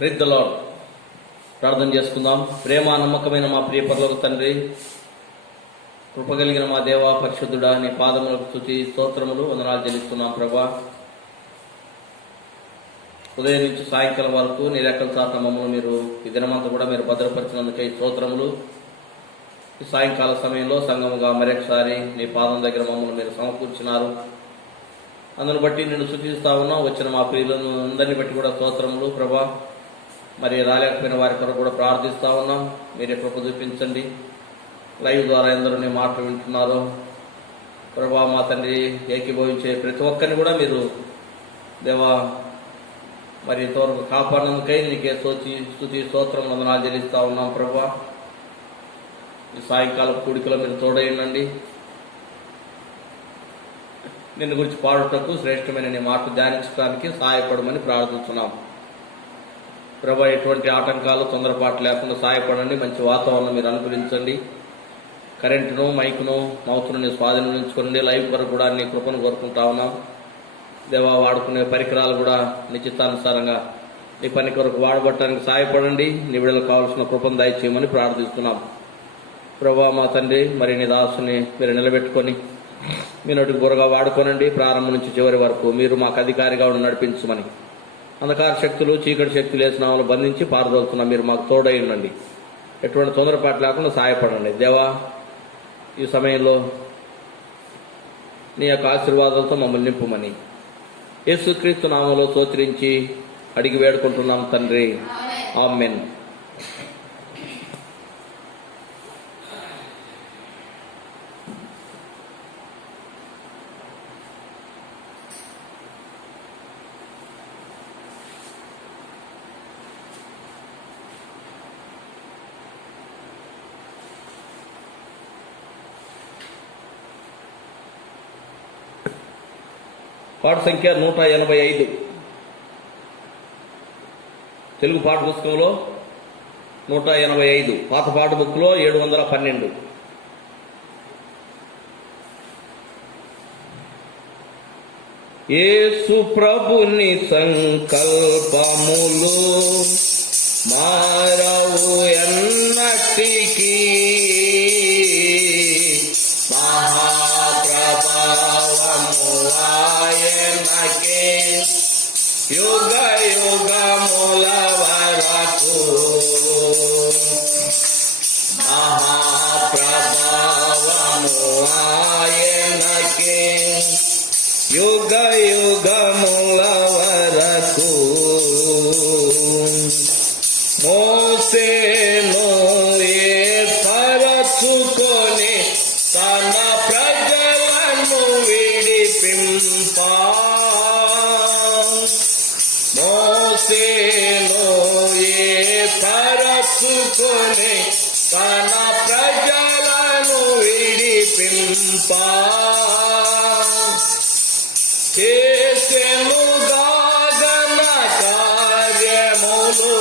Praise the lord. ప్రార్థన చేసుకుందాం. ప్రేమ నమ్మకమైన మా ప్రియ పరలోక తండ్రి, కృపగలిగిన మా దేవా పరిశుద్ధుడా, నీ పాదములకు స్తుతి స్తోత్రములు వందనాలు చెల్లిస్తున్నాం ప్రభా. ఉదయం నుంచి సాయంకాలం వరకు నీ రెక్కల చాట మమ్మల్ని మీరు ఈ దినమంతా కూడా మీరు భద్రపరిచినందుకై స్తోత్రములు. ఈ సాయంకాల సమయంలో సంఘముగా మరొకసారి నీ పాదం దగ్గర మమ్మల్ని మీరు సమకూర్చినారు. అందును బట్టి నేను సూచిస్తా ఉన్నాం. వచ్చిన మా ప్రియులను అందరిని బట్టి కూడా స్తోత్రములు ప్రభా. మరి రాలేకపోయిన వారి కొరకు కూడా ప్రార్థిస్తా ఉన్నాం. మీరే కృప చూపించండి. లైవ్ ద్వారా ఎందరూ నీ మాటలు వింటున్నారు ప్రభా. మా తండ్రి ఏకీభవించే ప్రతి ఒక్కరిని కూడా మీరు దేవా మరి ఇంతవరకు కాపాడినందుకై నీకే స్తుతి స్తోత్రం వందనాలు చెల్లిస్తా ఉన్నాం ప్రభా. ఈ సాయంకాలం కూడికలో మీరు తోడైండండి. నిన్ను గురించి పాడుటకు శ్రేష్టమైన నీ మాట ధ్యానించడానికి సహాయపడమని ప్రార్థిస్తున్నాం ప్రభా. ఎటువంటి ఆటంకాలు తొందరపాటు లేకుండా సహాయపడండి. మంచి వాతావరణం మీరు అనుకూలించండి. కరెంటును మైకును మౌతును నీ స్వాధీనం ఉంచుకోండి. లైవ్ కొరకు కూడా నీ కృపను కోరుకుంటా ఉన్నాం దేవా. వాడుకునే పరికరాలు కూడా నిశ్చితానుసారంగా నీ పని కొరకు వాడబట్టడానికి సహాయపడండి. నీ విడుదలకు కావాల్సిన కృపను దయచేయమని ప్రార్థిస్తున్నాం ప్రభా. మా తండ్రి మరి నీ దాసుని మీరు నిలబెట్టుకొని మీ నోటికి బుర్రగా వాడుకోనండి. ప్రారంభం నుంచి చివరి వరకు మీరు మాకు అధికారిగా ఉండి నడిపించమని, అంధకార శక్తులు చీకటి శక్తులు వేసిన వాళ్ళని బంధించి పారదోలుతున్నా మీరు మాకు తోడై ఉండండి. ఎటువంటి తొందరపాటు లేకుండా సహాయపడండి దేవా. ఈ సమయంలో నీ యొక్క ఆశీర్వాదాలతో మమ్మల్ని నింపుమని యేసుక్రీస్తు నామములో స్తోత్రించి అడిగి వేడుకుంటున్నాం తండ్రి, ఆమేన్. పాట సంఖ్య 185 తెలుగు పాఠ పుస్తకంలో 185, పాత పాట బుక్లో 712. యేసు ప్రభుని సంకల్పములు మారవు ఎన్నటికీ, మహాప్రభావము ఆయనకే యుగ యుగముల వరకు. మహాప్రభావము ఆయనకే యుగ యుగముల వరకు. మోసేను ఏర్పరచుకొని తన ప్రజలను విడిపింపా, మోసేను ఏర్పరచుకొని తన ప్రజలను విడిపింపా, చేసెనుగా ఘన కార్యములు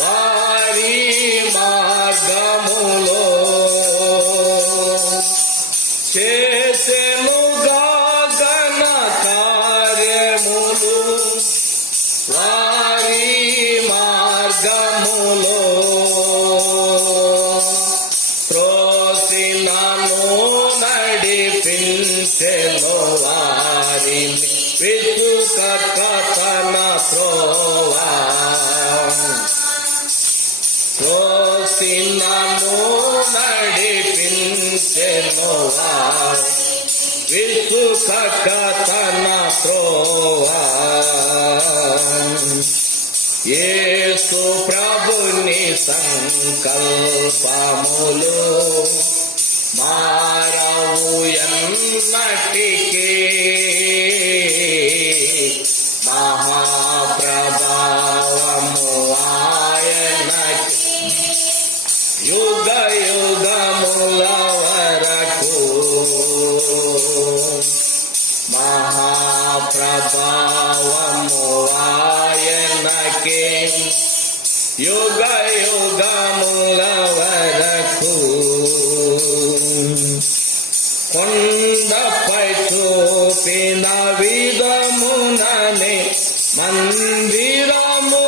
వారి మార్గములో, చేసెనుగా ఘన కార్యములు వారి మార్గములో. త్రోసినను నడిపించెను వారిని విసుకక తన త్రోవా, త్రోసినను నడిపించెను వారిని విసుకక తన త్రోవా. యేసు ప్రభుని సంకల్పములు మారవు ఎన్నటికీ, మహాప్రభావము ఆయనకి యుగ యుగముల వరకు. మహాప్రభావము ఆయనకే యుగ యుగముల వరకు. కొండపై చూపిన విధముననే మందిరము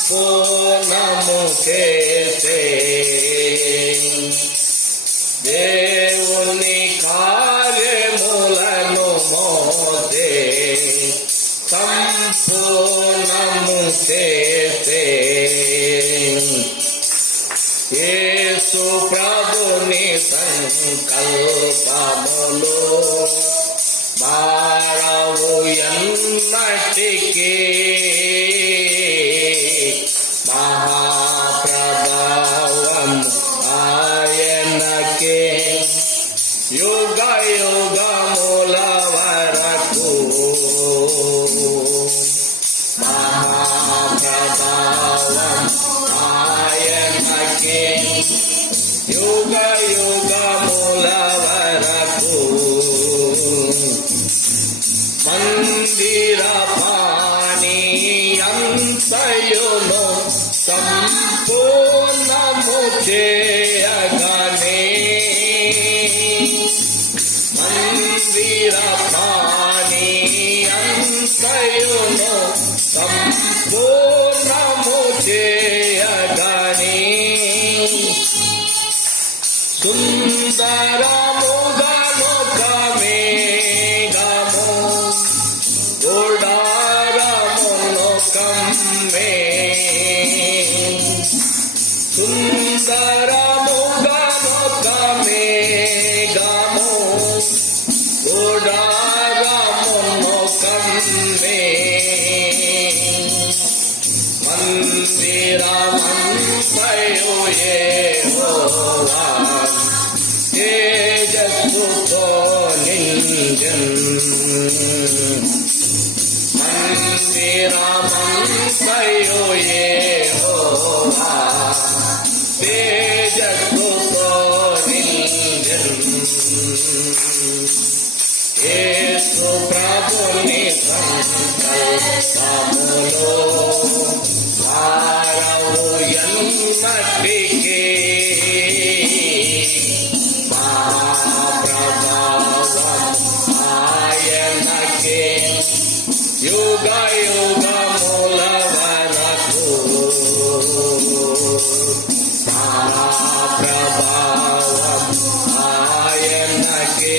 సంపూర్ణము చేసే దేవుని కార్యములను మోసే సంపూర్ణము చేసే యేసు ప్రభుని సంకల్పములు మారవు ఎన్నటికీ మహాప్రభావం ఆయనకే యుగ యుగముల వరకు మహాప్రభావం ఆయనకే యుగ యుగముల వరకు మందిర పాని అంతయును సంపూర్ణము చేయగనే మందిర పాని అంతయును సంపూర్ణము చేయగనే సుందరముగను కమేగము గుడారమును కమ్మే సుందరముగను కమేగము గుడారమును కమ్మే మందిరమంతయు యెహోవా తేజస్సుతో నిండెన్ మందిరమంతయు యెహోవా తేజస్సుతో నిండెన్ యేసు ప్రభుని సంకల్పములో మారవు ఎన్నటికీ మహాప్రభావం ఆయనకే యుగ యుగముల వరకు మహాప్రభావం ఆయనకే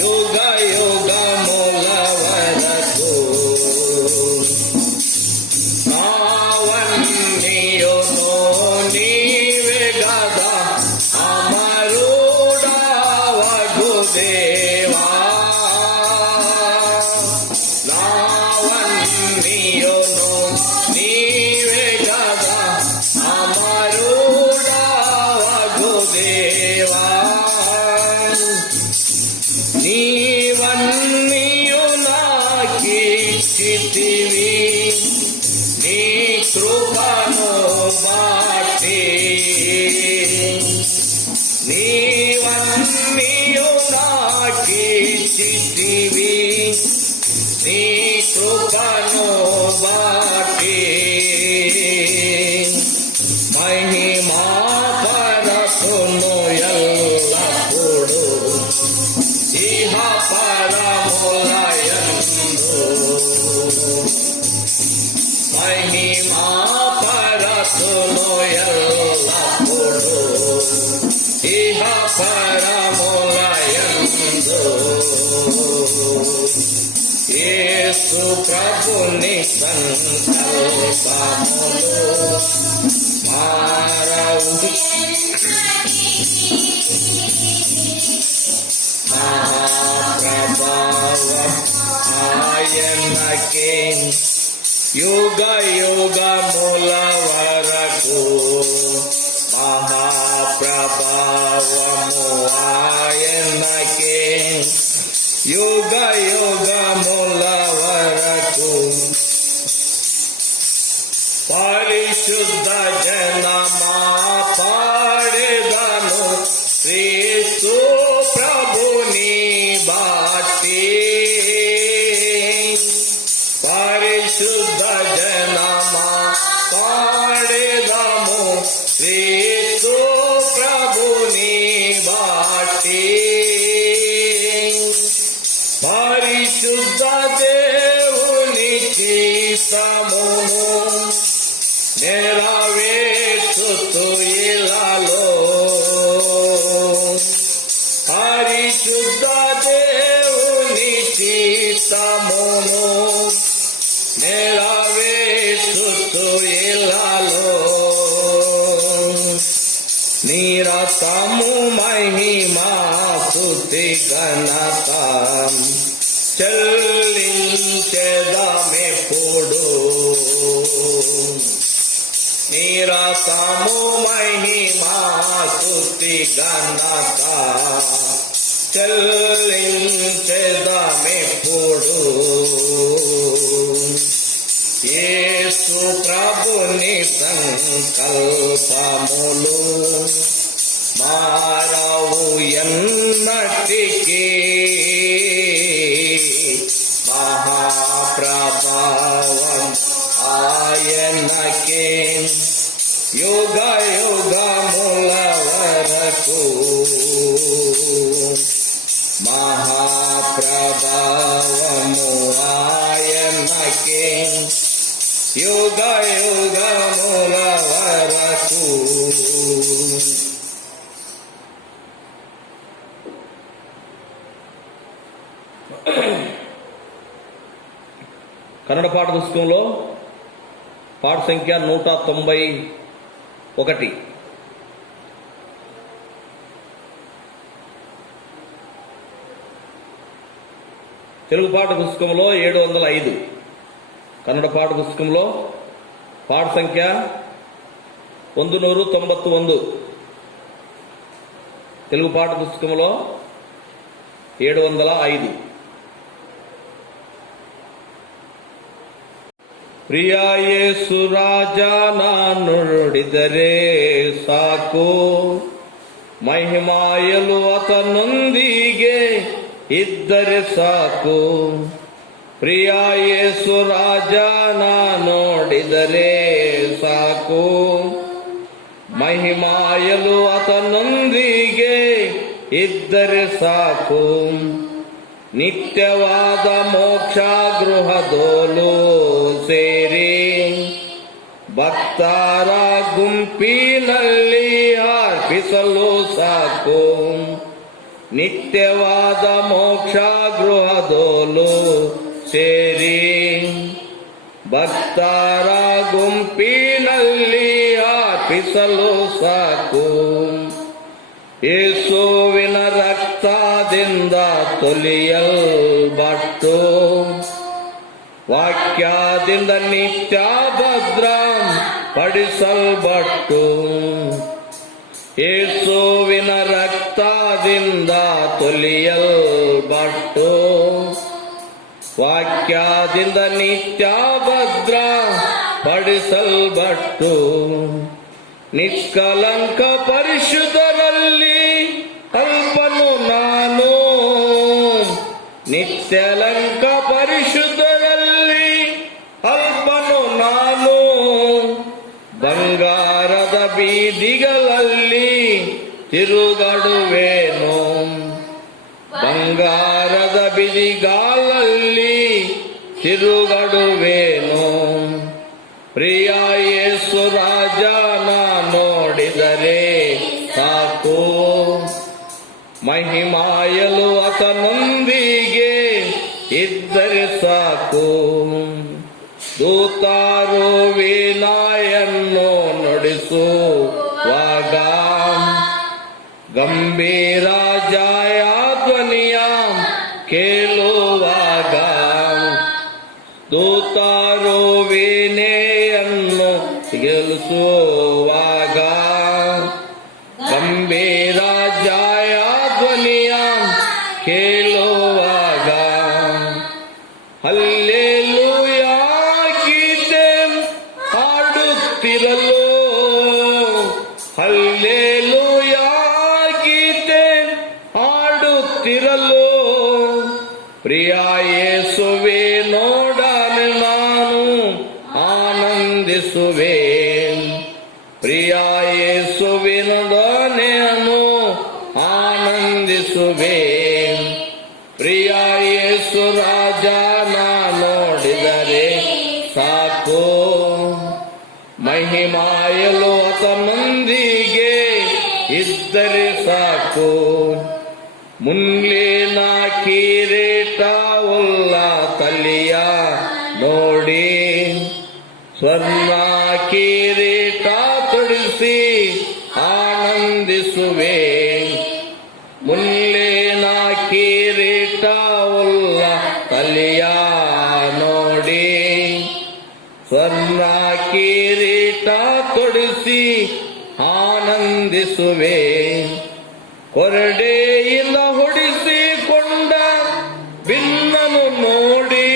యుగ యుగముల వరకు నావన్నీయును నీవే గదా అమరుడవగు దేవా నావన్నీయును నీవే గదా అమరుడవగు దేవా నీవన్నీయు నాకిచ్చితివి నీ కృపను బాటి నీవన్నీయు నాకిచ్చితివి నీ కృపను బాటి మహిమా పరసును ఎల్లప్పుడు ఇహ పరములయందు మహిమా పరసును ఎల్లప్పుడు ఇహ పరములయందు యేసు ప్రభుని సంకల్పములు మారవు మహాప్రభావం ఆయనకే యుగ యుగముల వరకు మహాప్రభావము ఆయనకే యుగ యుగముల వరకు పరిశుద్ధ జనమా పాడెదను క్రీస్తు ప్రభుని బాటి పరిశుద్ధ జనమా పాడెదము క్రీస్తు ప్రభుని బాటి పరిశుద్ధ దేవుని చిత్తమును ನೆರವೇರಿಸುತ್ತು ಇರಲು ಪರಿಶುದ್ಧ దేవుని చిత్తమును నెరవేర్చుతూ ఇలాలో నిరతము మహిమా స్తుతి ఘనత చెల్లించెదమెప్పుడు నిరతము మహిమా స్తుతి ఘనత చెల్లించెదమెప్పుడు యేసు ప్రభుని సంకల్పములు మారవు ఎన్నటికీ మహాప్రభావం ఆయనకే యుగ యుగముల వరకు మహాప్రభావము ఆయనకే యుగ యుగముల వరకు. కన్నడ పాట పుస్తకంలో పాట సంఖ్య 191. తెలుగు పాట పుస్తకంలో 705. కన్నడ పాట పుస్తకంలో పాట సంఖ్య 191. తెలుగు పాట పుస్తకంలో 705. ಪ್ರಿಯ ಯೇಸು ರಾಜ ನುಡಿದರೆ ಸಾಕು, ಮಹಿಮಾಯಲು ಆತನೊಂದಿಗೆ ಇದ್ದರೆ ಸಾಕು. ಪ್ರಿಯ ಯೇಸು ರಾಜ ನೋಡಿದರೆ ಸಾಕು, ಮಹಿಮಾಯಲು ಆತನೊಂದಿಗೆ ಇದ್ದರೆ ಸಾಕು. ನಿತ್ಯವಾದ ಮೋಕ್ಷ ಗೃಹದೋಲು ಸೇರಿ ಭಕ್ತರ ಗುಂಪಿನಲ್ಲಿ ಅರ್ಪಿಸಲು ಸಾಕು. ನಿತ್ಯವಾದ ಮೋಕ್ಷ ಗೃಹದೋಲು ಸೇರಿ ಭಕ್ತರ ಗುಂಪಿನಲ್ಲಿ ಅರ್ಪಿಸಲು ಸಾಕು. ಯೇಸುವಿನ ರಕ್ತದಿಂದ ತೊಳೆಯಲ್ಪಟ್ಟು ವಾಕ್ಯದಿಂದ ನಿತ್ಯ ಭದ್ರ ಪಡಿಸಲ್ಪಟ್ಟು. ಯೇಸುವಿನ ರಕ್ತದಿಂದ ತೊಳೆಯಲ್ಪಟ್ಟು ವಾಕ್ಯದಿಂದ ನಿತ್ಯ ಭದ್ರ ಪಡಿಸಲ್ಪಟ್ಟು. ನಿಷ್ಕಲಂಕ ಪರಿಶುದ್ಧರಲ್ಲಿ ಅಲ್ಪನು ನಾನು, ನಿತ್ಯಲಂಕ ಪರಿಶುದ್ಧರಲ್ಲಿ ಅಲ್ಪನು ನಾನು. ಬಂಗಾರದ ಬೀದಿಗಳಲ್ಲಿ ತಿರುಗಾಡುವೆನು, ಬಂಗಾರದ ಬೀದಿಗಳಲ್ಲಿ ತಿರುಗಾಡುವೆನು. ಪ್ರಿಯ ಯೇಸು ರಾಜನ ನೋಡಿದರೆ ಸಾಕು, ಮಹಿಮಾಯಲು ಆತನೊಂದಿಗೆ ಇದ್ದರೆ ಸಾಕು. ದೂತರು ವೀಣೆಯನ್ನು ನುಡಿಸುವಾಗ ಗಂಭೀರ ಜಯ ಧ್ವನಿಯ ಕೇಳುವಾಗ, ದೂತರು ವೀಣೆಯನ್ನು ಗೆಲ್ಲಿಸುವಾಗ ಗಂಭೀರ ಜಯ ಧ್ವನಿಯ ಕೇಳುವಾಗ, ಹಲ್ಲೆಲೂಯಾ ಗೀತೆ ಹಾಡುತ್ತಿರಲು, ಹಲ್ಲೆಲೂಯಾ ಗೀತೆ ಹಾಡುತ್ತಿರಲು. ಪ್ರಿಯ ಯೇಸುವೆ ನೋಡನೆ ನಾನು ಆನಂದಿಸುವೆ, ಪ್ರಿಯ ಯೇಸುವೆ ನೋಡನೆ ನಾನು ಆನಂದಿಸುವೆ. ಪ್ರಿಯ ಯೇಸು ರಾಜನ ನೋಡಿದರೆ ಸಾಕು, ಮಹಿಮೆ ಮಹಿಮಾಯಲು ಆತನೊಂದಿಗೆ ಇದ್ದರೆ ಸಾಕು. ಮುನ್ಲಿನ ಕಿರೀಟವುಳ್ಳ ತಲೆಯ ನೋಡಿ ಸ್ವರ್ಣ ಕಿರೀಟ ತೊಡಿಸಿ ಆನಂದಿಸುವೆ. ಮುನ್ಲಿನ ಕಿರೀಟವುಳ್ಳ ತಲೆಯ ನೋಡಿ ಸ್ವರ್ಣ ಕಿರೀಟ ತೊಡಿಸಿ ಆನಂದಿಸುವೆ. ಕೊರಡೆಯಿಂದ ಹೊಡಿಸಿಕೊಂಡ ಭಿನ್ನನು ನೋಡಿ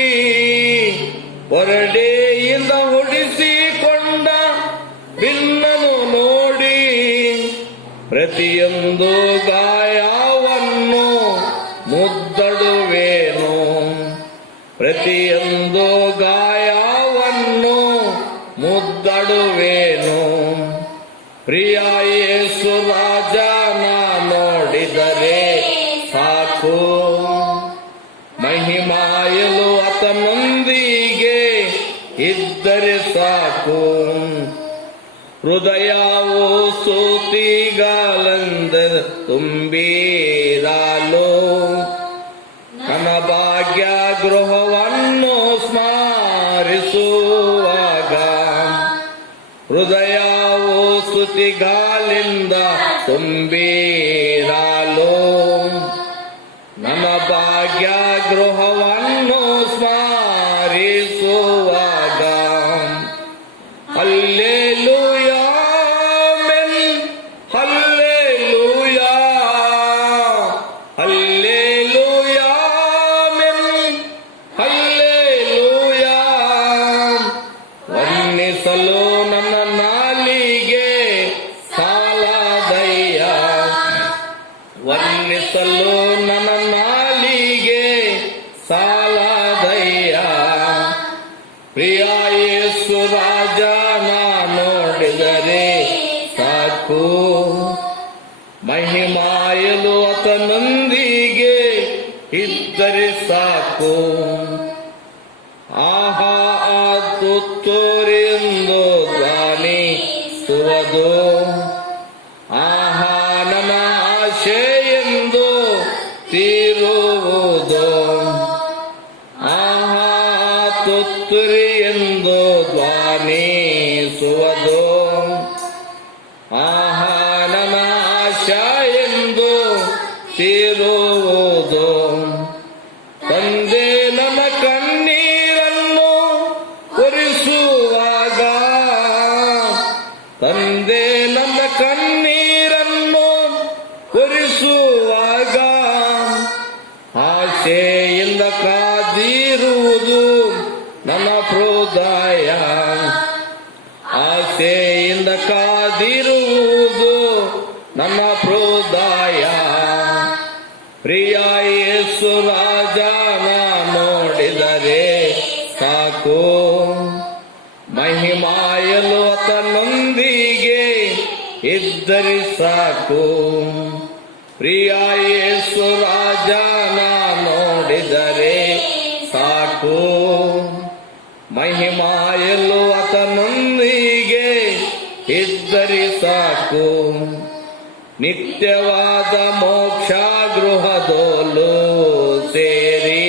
ಕೊರಡೆಯಿಂದ ಹೊಡಿಸಿಕೊಂಡ ಭಿನ್ನನು ನೋಡಿ ಪ್ರತಿಯೊಂದು ಗಾಯವನ್ನು ಮುದ್ದಡುವೇನು. ಪ್ರತಿಯೊಂದು ಗಾಯವನ್ನು ಮುದ್ದಡುವೇನು. ಪ್ರಿಯ ಯೇಸು ರಾಜನ ನೋಡಿದರೆ ಸಾಕು. ಮಹಿಮಾಯಲು ಆತನೊಂದಿಗೆ ಇದ್ದರೆ ಸಾಕು. ಹೃದಯವು ಸ್ತುತಿಗಳಿಂದ ತುಂಬಿರಲು ನನ್ನ ಭಾಗ್ಯ ಗೃಹವನ್ನು ಸ್ಮರಿಸುವಾಗ. ಹೃದಯವು ಸ್ತುತಿಗಳಿಂದ ತುಂಬಿರಲು ನನ್ನ ಭಾಗ್ಯ ಗೃಹವನ್ನು ಸ್ಮರಿಸುವಾಗ. Hallelujah amen, hallelujah, hallelujah amen, hallelujah. ವಂದಿಸಲು ನನ್ನ ನಾಲಿಗೆ ಸಾಲದಯ್ಯ. ವಂದಿಸಲು ನನ್ನ ನಾಲಿಗೆ ಸಾಲದಯ್ಯ. ಪ್ರಿಯ ಯೇಸು ರಾಜನ ನೋಡಿದರೆ ಸಾಕು. ಮಹಿಮಾಯಲು ಆತನೊಂದಿಗೆ ಇದ್ದರೆ ಸಾಕು. ಆಹಾ ತುತ್ತೂರೆಂದು ಧ್ವನಿಸುವುದು. ಆಹಾ ನನ್ನ ಆಶೆಯೆಂದು ತೀರುವುದು. ಆಹಾ ತುತ್ತೂರಿ ಎಂದು ಧ್ವನಿಸುವುದು. ಆಹಾ ನನ್ನ ಆಶಾ ಎಂದು ತೀರುವುದು. ತಂದೆ ನನ್ನ ಕಣ್ಣೀರನ್ನು ಒರೆಸುವಾಗ. ತಂದೆ ನನ್ನ ಕಣ್ಣೀರನ್ನು ಒರೆಸುವಾಗ. ಆಶೆಯಿಂದ ಕಾದಿರುವುದು ನನ್ನ ಹೃದಯ. ಆಸೆಯಿಂದ ಕಾದಿರುವುದು ನನ್ನ ಹೃದಯ. ಪ್ರಿಯ ಯೇಸು ರಾಜನ ನೋಡಿದರೆ ಸಾಕು. ಮಹಿಮಾಯಲು ಆತನೊಂದಿಗೆ ಇದ್ದರೆ ಸಾಕು. ಪ್ರಿಯ ಯೇಸು ರಾಜನ ನೋಡಿದರೆ ಸಾಕು. ಮಹಿಮಾಯಲು ಆತನೊಂದಿಗೆ ಇದ್ದರೆ ಸಾಕು. ನಿತ್ಯವಾದ ಮೋಕ್ಷ ಗೃಹದೋಲು ಸೇರಿ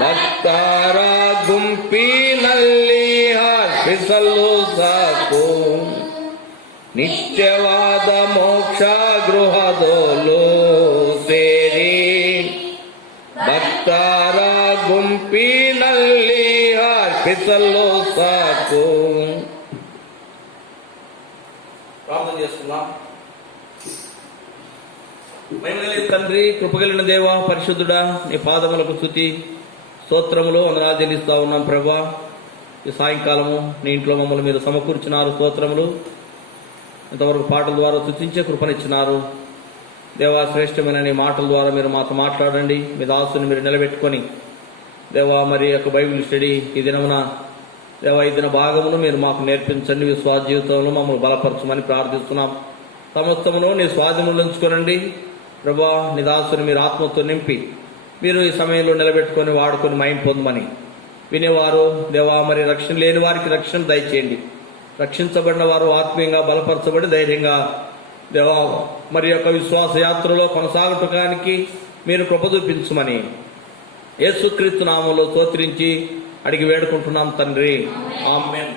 ಭಕ್ತರ ಗುಂಪಿನಲ್ಲಿ ಹರ್ಷಿಸಲು ಸಾಕು. ನಿತ್ಯವಾದ ಮೋಕ್ಷ ಗೃಹದೋಲು ಸೇರಿ ಭಕ್ತರ ಗುಂಪಿನಲ್ಲಿ హర్షిసల్లో సాకు. ప్రార్థన చేస్తున్నాం. మహిమగల తండ్రి, కృపగలిగిన దేవ, పరిశుద్ధుడా, నీ పాదములకు స్తుతి స్తోత్రములు వందనాలు చెల్లిస్తా ఉన్నాం ప్రభా. ఈ సాయంకాలము నీ ఇంట్లో మమ్మల్ని మీరు సమకూర్చున్నారు. స్తోత్రములు. ఇంతవరకు పాటల ద్వారా స్తుతించే కృపనిచ్చినారు దేవా. శ్రేష్టమైన నీ మాటల ద్వారా మీరు మాతో మాట్లాడండి. మీ దాసుని మీరు నిలబెట్టుకొని దేవా, మరి యొక్క బైబిల్ స్టడీ ఈ దినమున దేవా, ఈ దిన భాగమును మీరు మాకు నేర్పించండి. విశ్వాస జీవితంలో మమ్మల్ని బలపరచమని ప్రార్థిస్తున్నాం. సమస్తమును నీ స్వాధీనంలో ఉంచుకోనండి ప్రభా. నీ దాసుని మీరు ఆత్మతో నింపి మీరు ఈ సమయంలో నిలబెట్టుకొని వాడుకొని మైండ్ పొందమని వినేవారు దేవా, మరి రక్షణ లేని వారికి రక్షణ దయచేయండి. రక్షించబడిన వారు ఆత్మీయంగా బలపరచబడి ధైర్యంగా దేవా మరి యొక్క విశ్వాస యాత్రలో కొనసాగటానికి మీరు కృప చూపించమని యేసుక్రీస్తు నామములో స్తోత్రించి అడిగి వేడుకుంటున్నాం తండ్రి. ఆమేన్.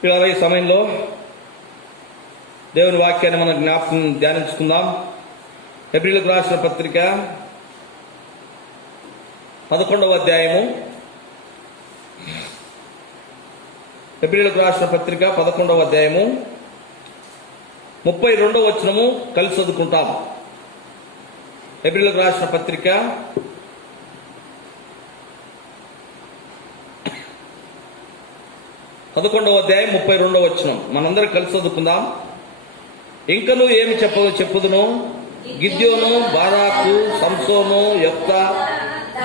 పిల్లల ఈ సమయంలో దేవుని వాక్యాన్ని మనం జ్ఞాపకం ధ్యానించుకుందాం. హెబ్రీయులకు రాసిన పత్రిక 11వ అధ్యాయము. హెబ్రీయులకు రాసిన పత్రిక 11వ అధ్యాయము 32వ వచనము కలిసి చదువుకుంటాం. హెబ్రీయులకు రాసిన పత్రిక 11వ అధ్యాయం 32వ వచనం మనందరం కలిసి చదువుకుందాం. ఇంకను ఏమి చెప్పుదును, గిద్యోను, బారాకు, సంసోను, యెఫ్తా,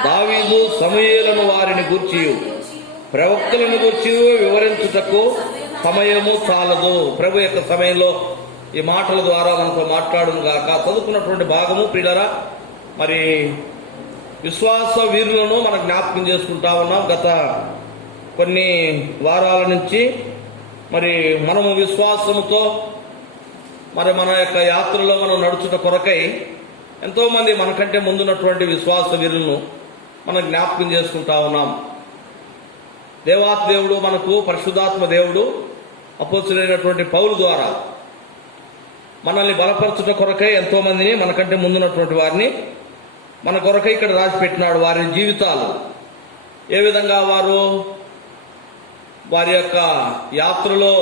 దావీదు, సమూయేలును వారిని గూర్చి ప్రవక్తలను గూర్చి వివరించుటకు సమయము చాలదు. ప్రభు యొక్క సమయంలో ఈ మాటల ద్వారా మనతో మాట్లాడును గాక. చదువుకున్నటువంటి భాగము ప్రియులారా, మరి విశ్వాస వీరులను మనం జ్ఞాపకం చేసుకుంటా ఉన్నాం. గత కొన్ని వారాల నుంచి మరి మనము విశ్వాసముతో మరి మన యొక్క యాత్రలో మనం నడుచుట కొరకై ఎంతో మంది మనకంటే ముందున్నటువంటి విశ్వాస వీరులను మనం జ్ఞాపకం చేసుకుంటా ఉన్నాం. దేవాతి దేవుడు మనకు పరిశుద్ధాత్మ దేవుడు అపోస్తులైనటువంటి పౌలు ద్వారా మనల్ని బలపరచుట కొరకై ఎంతో మందిని మనకంటే ముందున్నటువంటి వారిని మన కొరకై ఇక్కడ రాసి పెట్టినాడు. వారి జీవితాలు ఏ విధంగా వారి యొక్క యాత్రలో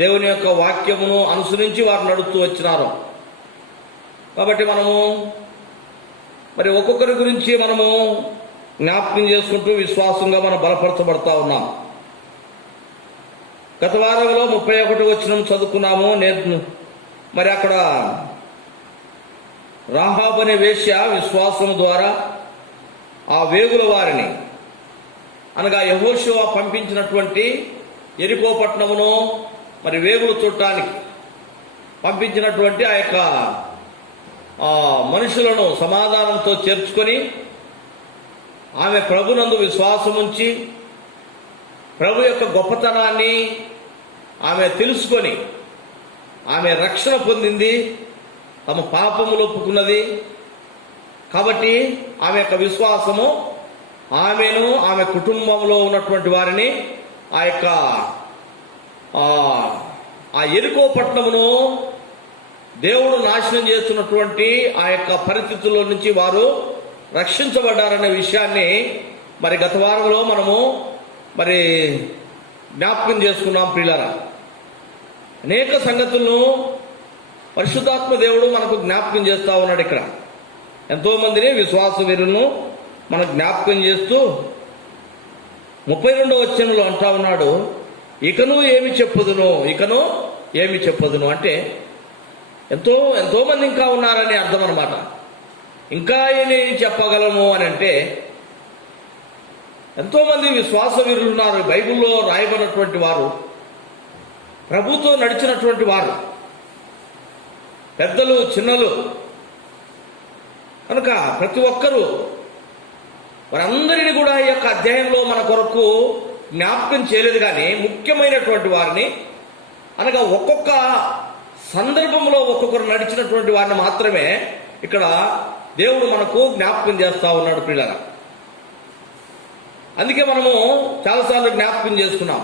దేవుని యొక్క వాక్యమును అనుసరించి వారు నడుస్తూ వచ్చినారు. కాబట్టి మనము మరి ఒక్కొక్కరి గురించి మనము జ్ఞాపకం చేసుకుంటూ విశ్వాసంగా మనం బలపరచబడతా ఉన్నాం. గత వారంలో 31వ వచనం చదువుకున్నాము. మరి అక్కడ రాహాబు అనే వేశ్య విశ్వాసం ద్వారా ఆ వేగుల వారిని అనగా యెహోషువ పంపించినటువంటి యెరికో పట్టణమును మరి వేగులు చూడటానికి పంపించినటువంటి ఆ యొక్క మనుషులను సమాధానంతో చేర్చుకొని ఆమె ప్రభునందు విశ్వాసం ఉంచి ప్రభు యొక్క గొప్పతనాన్ని ఆమె తెలుసుకొని ఆమె రక్షణ పొందింది, తమ పాపములు ఒప్పుకున్నది. కాబట్టి ఆమె యొక్క విశ్వాసము ఆమెను ఆమె కుటుంబంలో ఉన్నటువంటి వారిని ఆ యొక్క ఆ యెరికో పట్టణమును దేవుడు నాశనం చేస్తున్నటువంటి ఆ యొక్క పరిస్థితుల్లో నుంచి వారు రక్షించబడ్డారనే విషయాన్ని మరి గత వారంలో మనము మరి జ్ఞాపకం చేసుకున్నాం. ప్రియులారా, అనేక సంగతులను పరిశుద్ధాత్మ దేవుడు మనకు జ్ఞాపకం చేస్తా ఉన్నాడు. ఇక్కడ ఎంతో మందిని విశ్వాస వీరులను మనకు జ్ఞాపకం చేస్తూ 32వ వచనంలో అంటా ఉన్నాడు, ఇకను ఏమి చెప్పుదును అంటే ఎంతో మంది ఇంకా ఉన్నారని అర్థం అన్నమాట. ఇంకా ఏమి చెప్పగలము అని అంటే ఎంతో మంది విశ్వాస వీరులు ఉన్నారు. బైబిల్లో రాయబడినటువంటి వారు, ప్రభుతో నడిచినటువంటి వారు, పెద్దలు చిన్నలు కనుక ప్రతి ఒక్కరూ వారందరినీ కూడా ఈ యొక్క అధ్యాయంలో మన కొరకు జ్ఞాపకం చేయలేదు. కానీ ముఖ్యమైనటువంటి వారిని అనగా ఒక్కొక్క సందర్భంలో ఒక్కొక్కరు నడిచినటువంటి వారిని మాత్రమే ఇక్కడ దేవుడు మనకు జ్ఞాపకం చేస్తా ఉన్నాడు. పిల్లల అందుకే మనము చాలాసార్లు జ్ఞాపకం చేసుకున్నాం.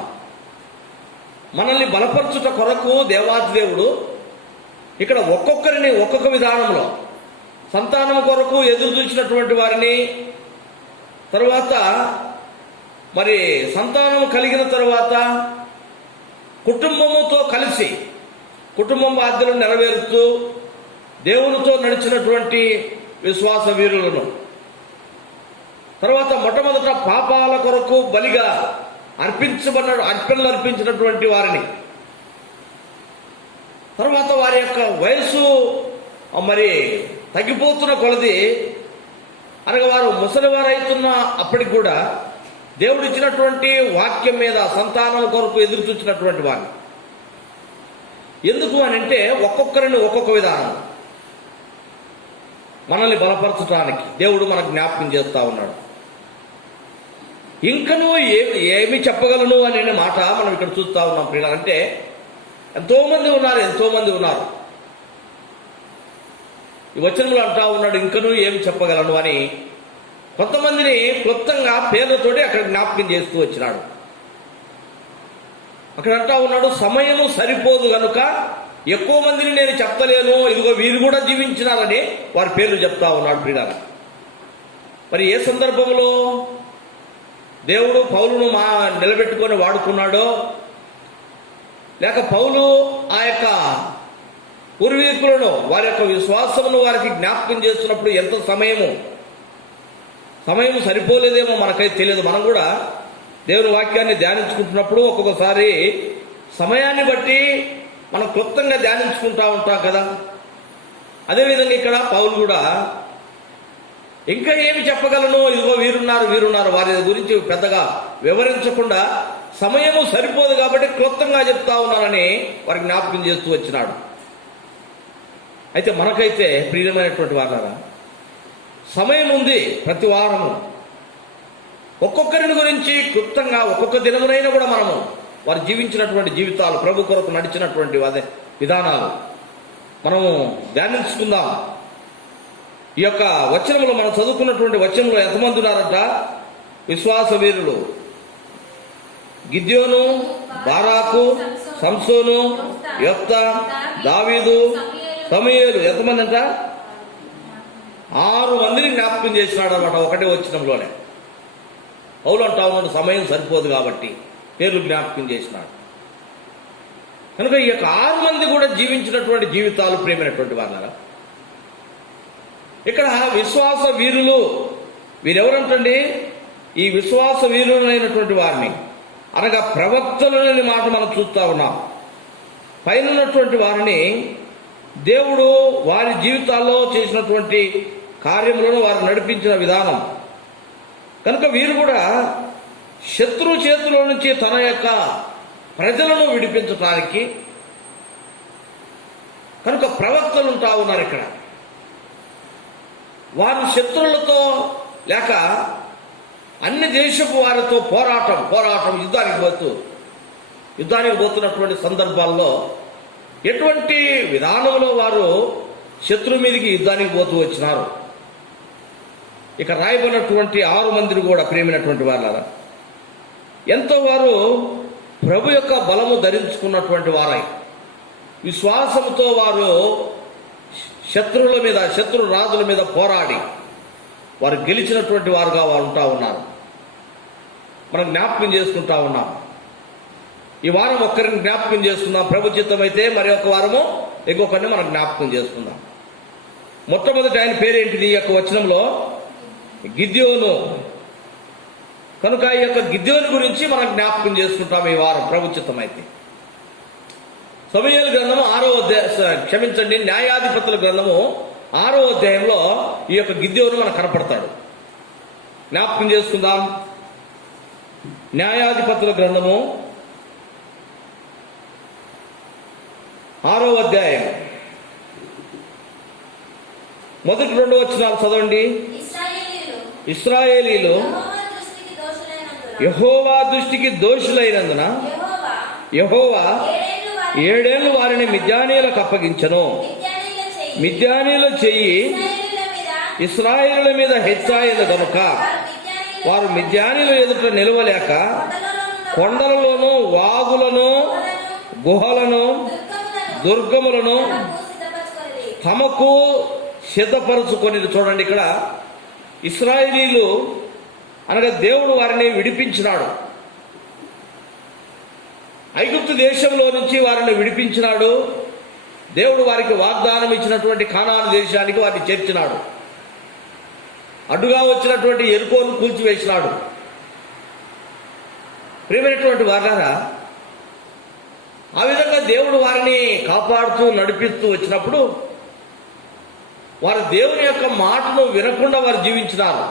మనల్ని బలపరచుట కొరకు దేవాది దేవుడు ఇక్కడ ఒక్కొక్కరిని ఒక్కొక్క విధానంలో సంతానం కొరకు ఎదురు చూసినటువంటి వారిని, తరువాత మరి సంతానం కలిగిన తరువాత కుటుంబముతో కలిసి కుటుంబం బాధ్యతలను నెరవేరుస్తూ దేవునితో నడిచినటువంటి విశ్వాస వీరులను, తర్వాత మొట్టమొదట పాపాల కొరకు బలిగా అర్పణలు అర్పించినటువంటి వారిని, తర్వాత వారి యొక్క వయసు మరి తగ్గిపోతున్న కొలది అనగా వారు ముసలివారైతున్న అప్పటికి కూడా దేవుడు ఇచ్చినటువంటి వాక్యం మీద సంతానం కొరకు ఎదురు చూసినటువంటి వారిని. ఎందుకు అని అంటే ఒక్కొక్కరిని ఒక్కొక్క విధానం. మనల్ని బలపరచడానికి దేవుడు మనకు జ్ఞాపకం చేస్తా ఉన్నాడు. ఇంకనూ ఏమి చెప్పగలను అనే మాట మనం ఇక్కడ చూస్తా ఉన్నాం ప్రియులారా. అంటే ఎంతో మంది ఉన్నారు. ఈ వచనంలో అంటా ఉన్నాడు ఇంకనూ ఏమి చెప్పగలను అని. కొంతమందిని క్లుప్తంగా పేర్లతోటి అక్కడ జ్ఞాపకం చేస్తూ వచ్చినాడు. అక్కడ అంటా ఉన్నాడు సమయము సరిపోదు గనుక ఎక్కువ మందిని నేను చెప్తలేను, ఇదిగో వీరు కూడా జీవించినారని వారి పేర్లు చెప్తా ఉన్నాడు ప్రియులారా. మరి ఏ సందర్భంలో దేవుడు పౌలును నిలబెట్టుకొని వాడుకున్నాడో, లేక పౌలు ఆ యొక్క పూర్వీకులను వారి యొక్క విశ్వాసమును వారికి జ్ఞాపకం చేస్తున్నప్పుడు ఎంత సమయం సరిపోలేదేమో మనకైతే తెలియదు. మనం కూడా దేవుని వాక్యాన్ని ధ్యానించుకుంటున్నప్పుడు ఒక్కొక్కసారి సమయాన్ని బట్టి మనం క్లుప్తంగా ధ్యానించుకుంటా ఉంటాం కదా. అదేవిధంగా ఇక్కడ పౌలు కూడా ఇంకా ఏమి చెప్పగలను, ఇదిగో వీరున్నారు వారి గురించి పెద్దగా వివరించకుండా సమయము సరిపోదు కాబట్టి క్లుప్తంగా చెప్తా ఉన్నానని వారికి జ్ఞాపకం చేస్తూ వచ్చినాడు. అయితే మనకైతే ప్రియమైనటువంటి వారారా, సమయం ఉంది. ప్రతి వారము ఒక్కొక్కరిని గురించి క్లుప్తంగా ఒక్కొక్క దినమునైనా కూడా మనము వారు జీవించినటువంటి జీవితాలు, ప్రభు కొరకు నడిచినటువంటి విధానాలు మనము ధ్యానించుకుందాం. ఈ యొక్క వచనంలో మనం చదువుకున్నటువంటి వచనంలో ఎంతమంది ఉన్నారంట? విశ్వాస వీరులు గిద్యోను, బారాకు, సంసోను, యొఫ్తా, దావీదు, సమూయేలు. ఎంతమంది అంట? 6 మందిని జ్ఞాపకం చేసినాడు అనమాట ఒకటే వచనంలోనే. పౌలు అంటా ఉన్నాడు సమయం సరిపోదు కాబట్టి పేర్లు జ్ఞాపకం చేసినాడు. కనుక ఈ యొక్క 6 మంది కూడా జీవించినటువంటి జీవితాలు ప్రేమైనటువంటి వారు. ఇక్కడ విశ్వాస వీరులు వీరెవరంటండి? ఈ విశ్వాస వీరులైనటువంటి వారిని అనగా ప్రవక్తలనే మాట మనం చూస్తా ఉన్నాం. పైన ఉన్నటువంటి వారిని దేవుడు వారి జీవితాల్లో చేసినటువంటి కార్యములను వారు నడిపించిన విధానం కనుక వీరు కూడా శత్రు చేతిలో నుంచి తన యొక్క ప్రజలను విడిపించడానికి కనుక ప్రవక్తలు ఉంటా ఉన్నారు. ఇక్కడ వారు శత్రువులతో లేక అన్ని దేశపు వారితో పోరాటం యుద్ధానికి పోతున్నటువంటి సందర్భాల్లో ఎటువంటి విధానంలో వారు శత్రువు మీదకి యుద్ధానికి పోతూ వచ్చినారు. ఇక రాయబడినటువంటి 6 మందిని కూడా ప్రేమైనటువంటి వాళ్ళ ఎంతో వారు ప్రభు యొక్క బలము ధరించుకున్నటువంటి వారై విశ్వాసంతో వారు శత్రు రాజుల మీద పోరాడి వారు గెలిచినటువంటి వారుగా వారు ఉంటా ఉన్నారు. మనం జ్ఞాపకం చేసుకుంటా ఉన్నాం. ఈ వారం ఒక్కరిని జ్ఞాపకం చేసుకుందాం. ప్రభు చిత్తం అయితే మరి ఒక వారము ఇంకొకరిని మనం జ్ఞాపకం చేసుకుందాం. మొట్టమొదటి ఆయన పేరేంటిది? ఈ యొక్క వచనంలో గిద్యోను. కనుక ఈ యొక్క గిద్యోను గురించి మనం జ్ఞాపకం చేసుకుంటాం ఈ వారం ప్రభు చిత్తం అయితే. సమూయేలు గ్రంథము 6వ అధ్యాయం, న్యాయాధిపతుల గ్రంథము 6వ అధ్యాయంలో ఈ యొక్క గిద్యోను మనకు కనపడతాడు. జ్ఞాపకం చేసుకుందాం. న్యాయాధిపతుల గ్రంథము 6వ అధ్యాయం 1-2 వచనాలు చదవండి. ఇశ్రాయేలీలు యెహోవా దృష్టికి దోషులైనందున యెహోవా 7 ఏళ్లు వారిని మిద్యానీయులకు అప్పగించెను. మిద్యానీయుల చెయ్యి ఇశ్రాయేలుల మీద హెచ్చాయను గనుక వారు మిద్యానీయుల ఎదుట నిలవలేక కొండలలోను వాగులను గుహలను దుర్గములను తమకు సిద్ధపరచుకొని. చూడండి, ఇక్కడ ఇశ్రాయేలీలు అనగా దేవుడు వారిని విడిపించినాడు. ఐగుప్తు దేశంలో నుంచి వారిని విడిపించినాడు. దేవుడు వారికి వాగ్దానం ఇచ్చినటువంటి కానాను దేశానికి వారిని చేర్చినాడు. అడ్డుగా వచ్చినటువంటి ఎరుకోను కూల్చివేసినాడు. ప్రియమైనటువంటి వారారా, ఆ విధంగా దేవుడు వారిని కాపాడుతూ నడిపిస్తూ వచ్చినప్పుడు వారు దేవుని యొక్క మాటను వినకుండా వారు జీవించినారు.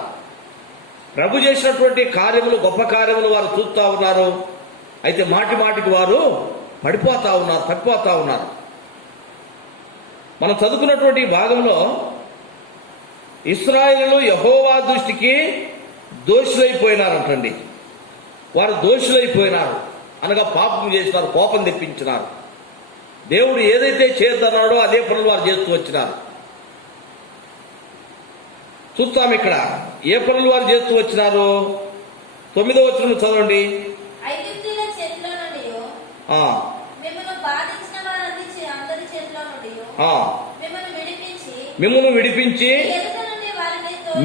ప్రభు చేసినటువంటి కార్యములు, గొప్ప కార్యములు వారు చూస్తూ ఉన్నారు. అయితే మాటికి వారు తప్పిపోతా ఉన్నారు. మనం చదువుకున్నటువంటి భాగంలో ఇశ్రాయేలు యెహోవా దృష్టికి దోషులైపోయినారంటండి. వారు దోషులైపోయినారు అనగా పాపం చేసినారు, కోపం తెప్పించినారు. దేవుడు ఏదైతే చేద్దన్నాడో అదే పనులు వారు చేస్తూ వచ్చినారు. చూస్తాం ఇక్కడ ఏ పనులు వారు చేస్తూ వచ్చినారు. 9వ వచనం చదవండి. ఐగుప్తీయుల చేతిలో నుండియు, మిమ్మును బాధించిన వారందరి అందరి చేతిలో నుండియు మిమ్మును విడిపించి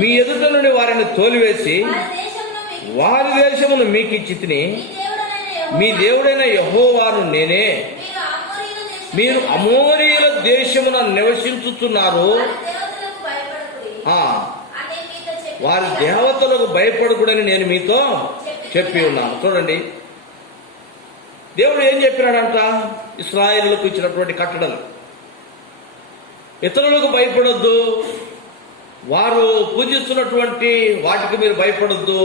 మీ ఎదుట నుండి వారిని తోలివేసి వారి దేశమును మీకు ఇచ్చితిని. మీ దేవుడైన యెహోవాను నేనే. మీరు అమోరీయుల దేశమున నివసించుతున్నారు. వారి దేవతలకు భయపడకూడని నేను మీతో చెప్పి ఉన్నాను. చూడండి, దేవుడు ఏం చెప్పినాడంట? ఇశ్రాయేలులకు ఇచ్చినటువంటి కట్టడలు. ఇతరులకు భయపడొద్దు, వారు పూజిస్తున్నటువంటి వాటికి మీరు భయపడొద్దు.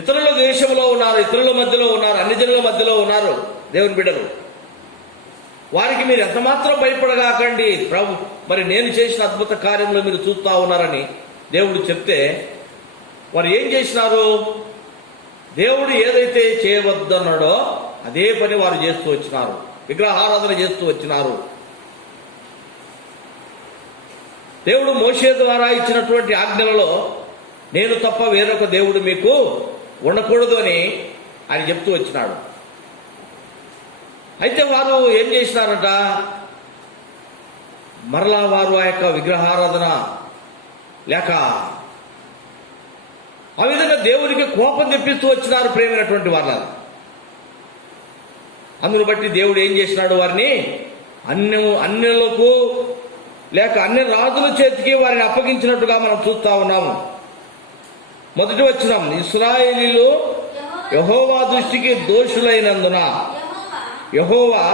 ఇతరుల దేశంలో ఉన్నారు, ఇతరుల మధ్యలో ఉన్నారు, అన్ని జనుల మధ్యలో ఉన్నారు దేవుని బిడ్డలు. వారికి మీరు ఎంత మాత్రం భయపడగాకండి. ప్రభు మరి నేను చేసిన అద్భుత కార్యంలో మీరు చూస్తా ఉన్నారని దేవుడు చెప్తే వారు ఏం చేసినారు? దేవుడు ఏదైతే చేయవద్దన్నాడో అదే పని వారు చేస్తూ వచ్చినారు. విగ్రహారాధన చేస్తూ వచ్చినారు. దేవుడు మోషే ద్వారా ఇచ్చినటువంటి ఆజ్ఞలలో నేను తప్ప వేరొక దేవుడు మీకు ఉండకూడదు అని ఆయన చెప్తూ వచ్చినాడు. అయితే వారు ఏం చేసినారంట? మరలా వారు ఆ యొక్క విగ్రహారాధన లేక ఆ విధంగా దేవునికి కోపం తెప్పిస్తూ వచ్చినారు ప్రేమైనటువంటి వాళ్ళ. అందును బట్టి దేవుడు ఏం చేసినాడు? వారిని అన్యులకు లేక అన్ని రాజుల చేతికి వారిని అప్పగించినట్టుగా మనం చూస్తా ఉన్నాము. మొదటి వచనం, ఇశ్రాయేలీయులు యెహోవా దృష్టికి దోషులైనందున యెహోవా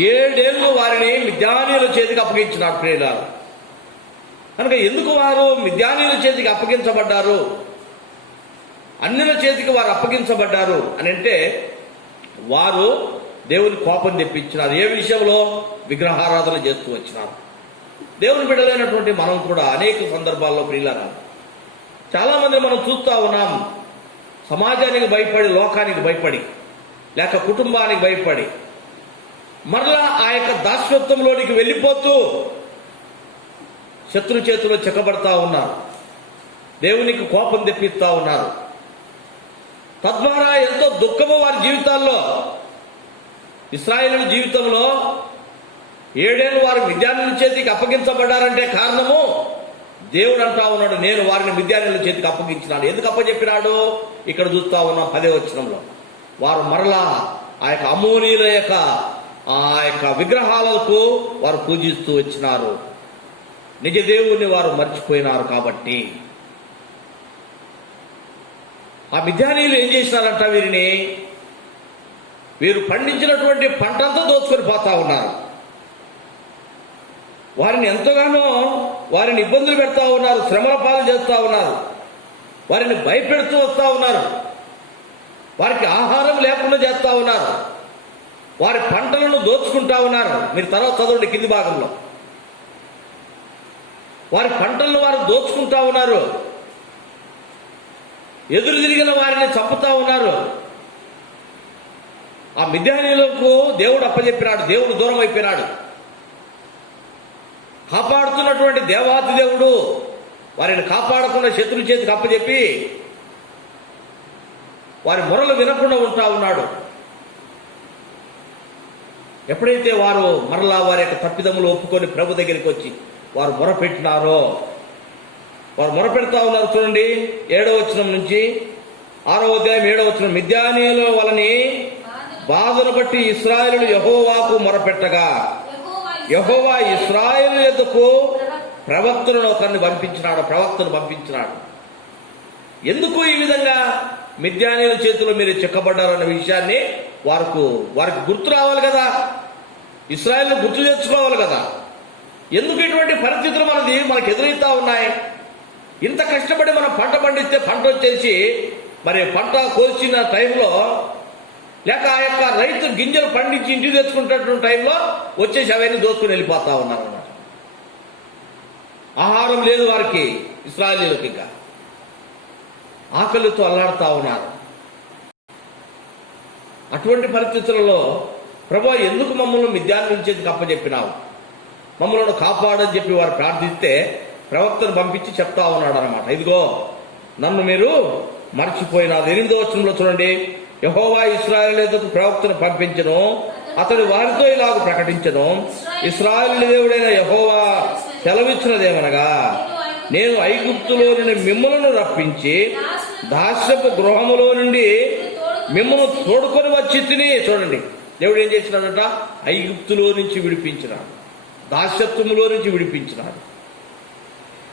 7 ఏళ్లు వారిని మిద్యానీయుల చేతికి అప్పగించినాడు. ప్రియులారా, కనుక ఎందుకు వారు మిద్యానీయుల చేతికి అప్పగించబడ్డారు, అన్యుల చేతికి వారు అప్పగించబడ్డారు అని అంటే వారు దేవుని కోపం తెప్పించినారు. ఏ విషయంలో? విగ్రహారాధన చేస్తూ వచ్చినారు. దేవుని బిడ్డలైనటువంటి మనం కూడా అనేక సందర్భాల్లో ప్రియులారా చాలా మంది మనం చూస్తా ఉన్నాం. సమాజానికి భయపడి, లోకానికి భయపడి, లేక కుటుంబానికి భయపడి మరలా ఆ యొక్క దాస్యత్వంలోనికి వెళ్ళిపోతూ శత్రు చేతిలో చెక్కబడతా ఉన్నారు. దేవునికి కోపం తెప్పిస్తా ఉన్నారు. తద్వారా ఎంతో దుఃఖము వారి జీవితాల్లో. ఇశ్రాయేలు జీవితంలో 7 ఏళ్ళు వారు మిద్యానీయుల చేతికి అప్పగించబడ్డారంటే కారణము దేవుడు అంటా ఉన్నాడు, నేను వారిని మిద్యానీయుల చేతికి అప్పగించినాడు. ఎందుకు అప్పచెప్పినాడు? ఇక్కడ చూస్తా ఉన్నాం 10వ వచనంలో. వారు మరలా ఆ యొక్క అమోనీయుల యొక్క ఆ యొక్క విగ్రహాలకు వారు పూజిస్తూ వచ్చినారు. నిజ దేవుణ్ణి వారు మర్చిపోయినారు. కాబట్టి ఆ మిద్యానీయులు ఏం చేసినారంట? వీరు పండించినటువంటి పంటంతా దోచుకొని పోతా ఉన్నారు. వారిని ఎంతగానో వారిని ఇబ్బందులు పెడతా ఉన్నారు, శ్రమల పాలు చేస్తూ ఉన్నారు, వారిని భయపెడుతూ వస్తూ ఉన్నారు, వారికి ఆహారం లేకుండా చేస్తూ ఉన్నారు, వారి పంటలను దోచుకుంటా ఉన్నారు. మీరు తర్వాత చదవండి కింది భాగంలో. వారి పంటలను వారు దోచుకుంటా ఉన్నారు, ఎదురు తిరిగిన వారిని చంపుతా ఉన్నారు. ఆ మిద్యానీయులకు దేవుడు అప్పచెప్పినాడు. దేవుడు దూరం అయిపోయినాడు. కాపాడుతున్నటువంటి దేవాతి దేవుడు వారిని కాపాడకుండా శత్రు చేతికి అప్పచెప్పి వారి మొరలు వినకుండా ఉంటా ఉన్నాడు. ఎప్పుడైతే వారు మరలా వారి యొక్క తప్పిదములు ఒప్పుకొని ప్రభు దగ్గరికి వచ్చి వారు మొరపెట్టినారో, వారు మొరపెడతా ఉన్నారు. చూడండి 7వ వచనం నుంచి 6వ అధ్యాయం 7వ వచనం. మిద్యానీయుల వలని బాధను బట్టి ఇశ్రాయేలు యెహోవాకు మొరపెట్టగా యెహోవా ఇశ్రాయేలు యొద్దకు ప్రవక్తను పంపించినాడు. ఎందుకు ఈ విధంగా మిద్యానీయుల చేతిలో మీరు చిక్కబడ్డారన్న విషయాన్ని వారికి గుర్తు రావాలి కదా, ఇశ్రాయేలును గుర్తు తెచ్చుకోవాలి కదా. ఎందుకు ఇటువంటి పరిస్థితులు మనకు ఎదురవుతా ఉన్నాయి? ఇంత కష్టపడి మనం పంట పండిస్తే పంట వచ్చేసి మరి పంట కోల్చిన టైంలో లేక ఆ యొక్క రైతు గింజలు పండించి ఇంటికి తెచ్చుకుంటున్న టైంలో వచ్చేసి అవన్నీ దోచుకుని వెళ్ళిపోతా ఉన్నారు అన్నమాట. ఆహారం లేదు వారికి, ఇశ్రాయేలీయులకు ఇంకా ఆకలితో అల్లాడుతూ ఉన్నారు. అటువంటి పరిస్థితులలో ప్రభువా ఎందుకు మమ్మల్ని మిద్యాను చేతికి అప్పచెప్పినావు, మమ్మల్ని కాపాడని చెప్పి వారు ప్రార్థిస్తే ప్రవక్తను పంపించి చెప్తా ఉన్నాడు అనమాట. ఇదిగో నన్ను మీరు మర్చిపోయినారు. 8వ వచనంలో చూడండి, యెహోవా ఇశ్రాయేలీయులకు ప్రవక్తను పంపించెను, అతడు వారితో ఇలాగ ప్రకటించెను, ఇశ్రాయేలు దేవుడైన యెహోవా సెలవిచ్చినదేమనగా, నేను ఐగుప్తులో నుండి మిమ్మలను రప్పించి దాస్యపు గృహములో నుండి మిమ్మల్ని తోడుకొని వచ్చి తిని. చూడండి, దేవుడు ఏం చేసినాడంట? ఐగుప్తులో నుంచి విడిపించినాడు, దాస్యత్వములో నుంచి విడిపించినాడు.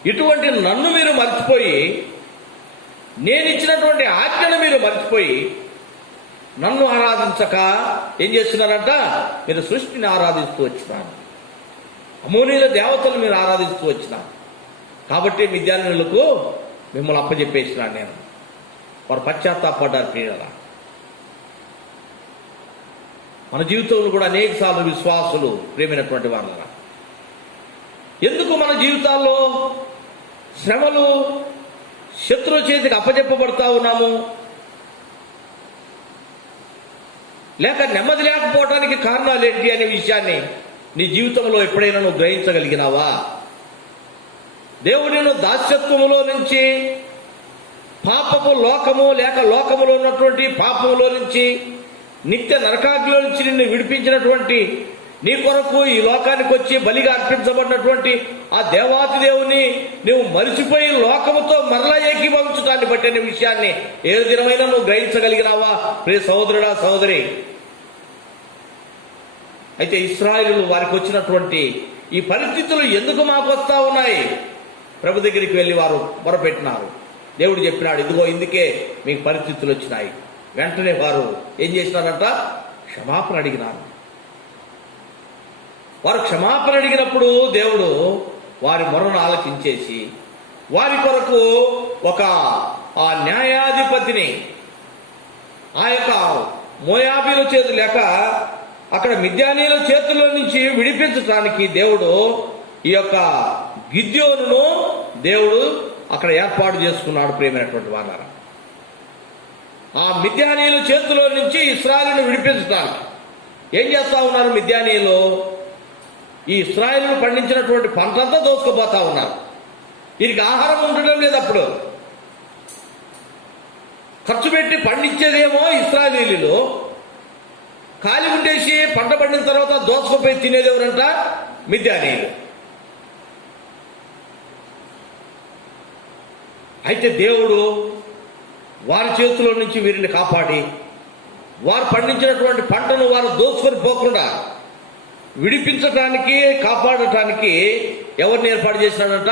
ఇటువంటి నన్ను మీరు మర్చిపోయి, నేను ఇచ్చినటువంటి ఆజ్ఞను మీరు మర్చిపోయి నన్ను ఆరాధించక ఏం చేస్తున్నారంట? మీరు సృష్టిని ఆరాధిస్తూ వచ్చినారు, అమోనీయుల దేవతలు మీరు ఆరాధిస్తూ వచ్చినారు. కాబట్టి మిద్యానీయులకు మిమ్మల్ని అప్పచెప్పేసినాను నేను. వారు పశ్చాత్తాపడ్డారు. ప్రియులారా, మన జీవితంలో కూడా అనేక సార్లు విశ్వాసులు ప్రేమైనటువంటి వాళ్ళ ఎందుకు మన జీవితాల్లో శ్రమలు శత్రువు చేతికి అప్పచెప్పబడతా ఉన్నాము, లేక నెమ్మది లేకపోవడానికి కారణాలు ఏంటి అనే విషయాన్ని నీ జీవితంలో ఎప్పుడైనా నువ్వు గ్రహించగలిగినావా? దేవుడిని దాస్యత్వములో నుంచి, పాపపు లోకము లేక లోకములో ఉన్నటువంటి పాపములో నుంచి, నిత్య నరకాగ్నిలో నుంచి నిన్ను విడిపించినటువంటి, నీ కొరకు ఈ లోకానికి వచ్చి బలిగా అర్పించబడినటువంటి ఆ దేవాతి దేవుని నువ్వు మరిచిపోయి లోకముతో మరలా ఏకీభవించడాన్ని బట్టి అనే విషయాన్ని ఏ దినమైనా నువ్వు గ్రహించగలిగినావా ప్రియ సహోదరుడా, సహోదరి? అయితే ఇశ్రాయేలు వారికి వచ్చినటువంటి ఈ పరిస్థితులు ఎందుకు మాకు వస్తా ఉన్నాయి? ప్రభు దగ్గరికి వెళ్ళి వారు మొరపెట్టినారు. దేవుడు చెప్పినాడు, ఇదిగో ఇందుకే మీకు పరిస్థితులు వచ్చినాయి. వెంటనే వారు ఏం చేసినారంట? క్షమాపణ అడిగినారు. వారు క్షమాపణ అడిగినప్పుడు దేవుడు వారి మొరను ఆలకించేసి వారి కొరకు ఒక ఆ న్యాయాధిపతిని, ఆ యొక్క మోయాబీల చేతులు లేక అక్కడ మిద్యానీయుల చేతుల్లో నుంచి విడిపించడానికి దేవుడు ఈ యొక్క గిద్యోనును దేవుడు అక్కడ ఏర్పాటు చేసుకున్నాడు. ప్రియమైనటువంటి వారారా, ఆ మిద్యానీయుల చేతిలో నుంచి ఇశ్రాయేలును విడిపించడానికి ఏం చేస్తా ఉన్నారు? మిద్యానీయులు ఈ ఇశ్రాయేలును పండించినటువంటి పంటంతా దోసుకుపోతా ఉన్నారు. వీరికి ఆహారం ఉండడం లేదు. అప్పుడు ఖర్చు పెట్టి పండించేదేమో ఇశ్రాయేలీయులు, ఖాళీ ఉండేసి పంట పండిన తర్వాత దోసుకుపోయి తినేది ఎవరంట? మిద్యానీయులు. అయితే దేవుడు వారి చేతిలో నుంచి వీరిని కాపాడి వారు పండించినటువంటి పంటను వారు దోచుకొని పోకుండా విడిపించడానికి, కాపాడటానికి ఎవరిని ఏర్పాటు చేసినాడంట?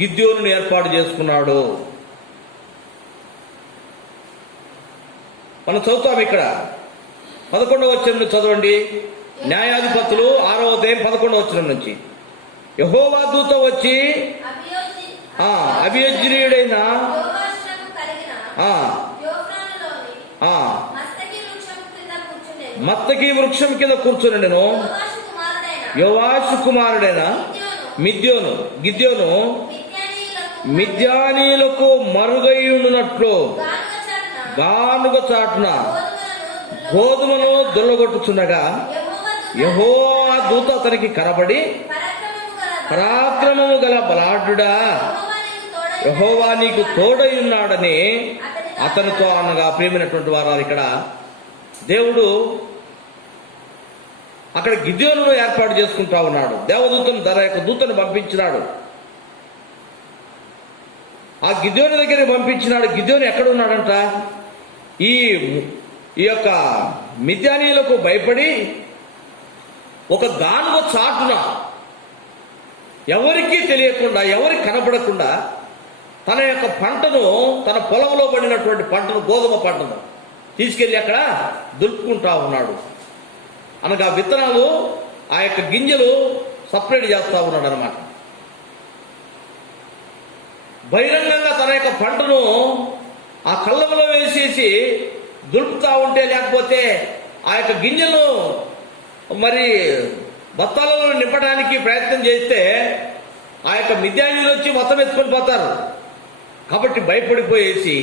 గిద్యోనుని ఏర్పాటు చేసుకున్నాడు. మనం చదువుతాం ఇక్కడ 11వ వచనం చదవండి. న్యాయాధిపతులు 6వ అధ్యాయం 11వ వచనం నుంచి, యెహోవా దూత వచ్చి అభియోజ్రీయుడైన మత్తకి వృక్షం కింద కూర్చుని యోవాషు కుమారుడైన గిద్యోను మిద్యానీయులకు మరుగైనట్లు గానుగ చాటున గోధుమను దొల్లగొట్టుచుండగా యెహోవా దూత అతనికి కనబడి, పరాక్రమము గల బలాఢ్యుడా, యెహోవా నీకు తోడై ఉన్నాడని అతనితో అనగా. ప్రియమైనటువంటి వారు, ఇక్కడ దేవుడు అక్కడ గిద్యోనును ఏర్పాటు చేసుకుంటా ఉన్నాడు. దేవదూతను దూతను పంపించినాడు. ఆ గిద్యోను దగ్గరికి పంపించినాడు. గిద్యోను ఎక్కడ ఉన్నాడంట? ఈ యొక్క మిద్యానీయులకు భయపడి ఒక గానుగ చాటున ఎవరికీ తెలియకుండా, ఎవరికి కనపడకుండా తన యొక్క పంటను, తన పొలంలో పడినటువంటి పంటను, గోధుమ పంటను తీసుకెళ్లి అక్కడ దులుపుకుంటా ఉన్నాడు. అనగా విత్తనాలు, ఆ యొక్క గింజలు సపరేట్ చేస్తా ఉన్నాడు అనమాట. బహిరంగంగా తన యొక్క పంటను ఆ కళ్ళంలో వేసేసి దులుపుతా ఉంటే, లేకపోతే ఆ యొక్క గింజలు మరి బత్తాలలో నింపడానికి ప్రయత్నం చేస్తే ఆ యొక్క మిద్యానీయులు వచ్చి మొత్తం ఎత్తుకొని పోతారు. కాబట్టి భయపడిపోయేసి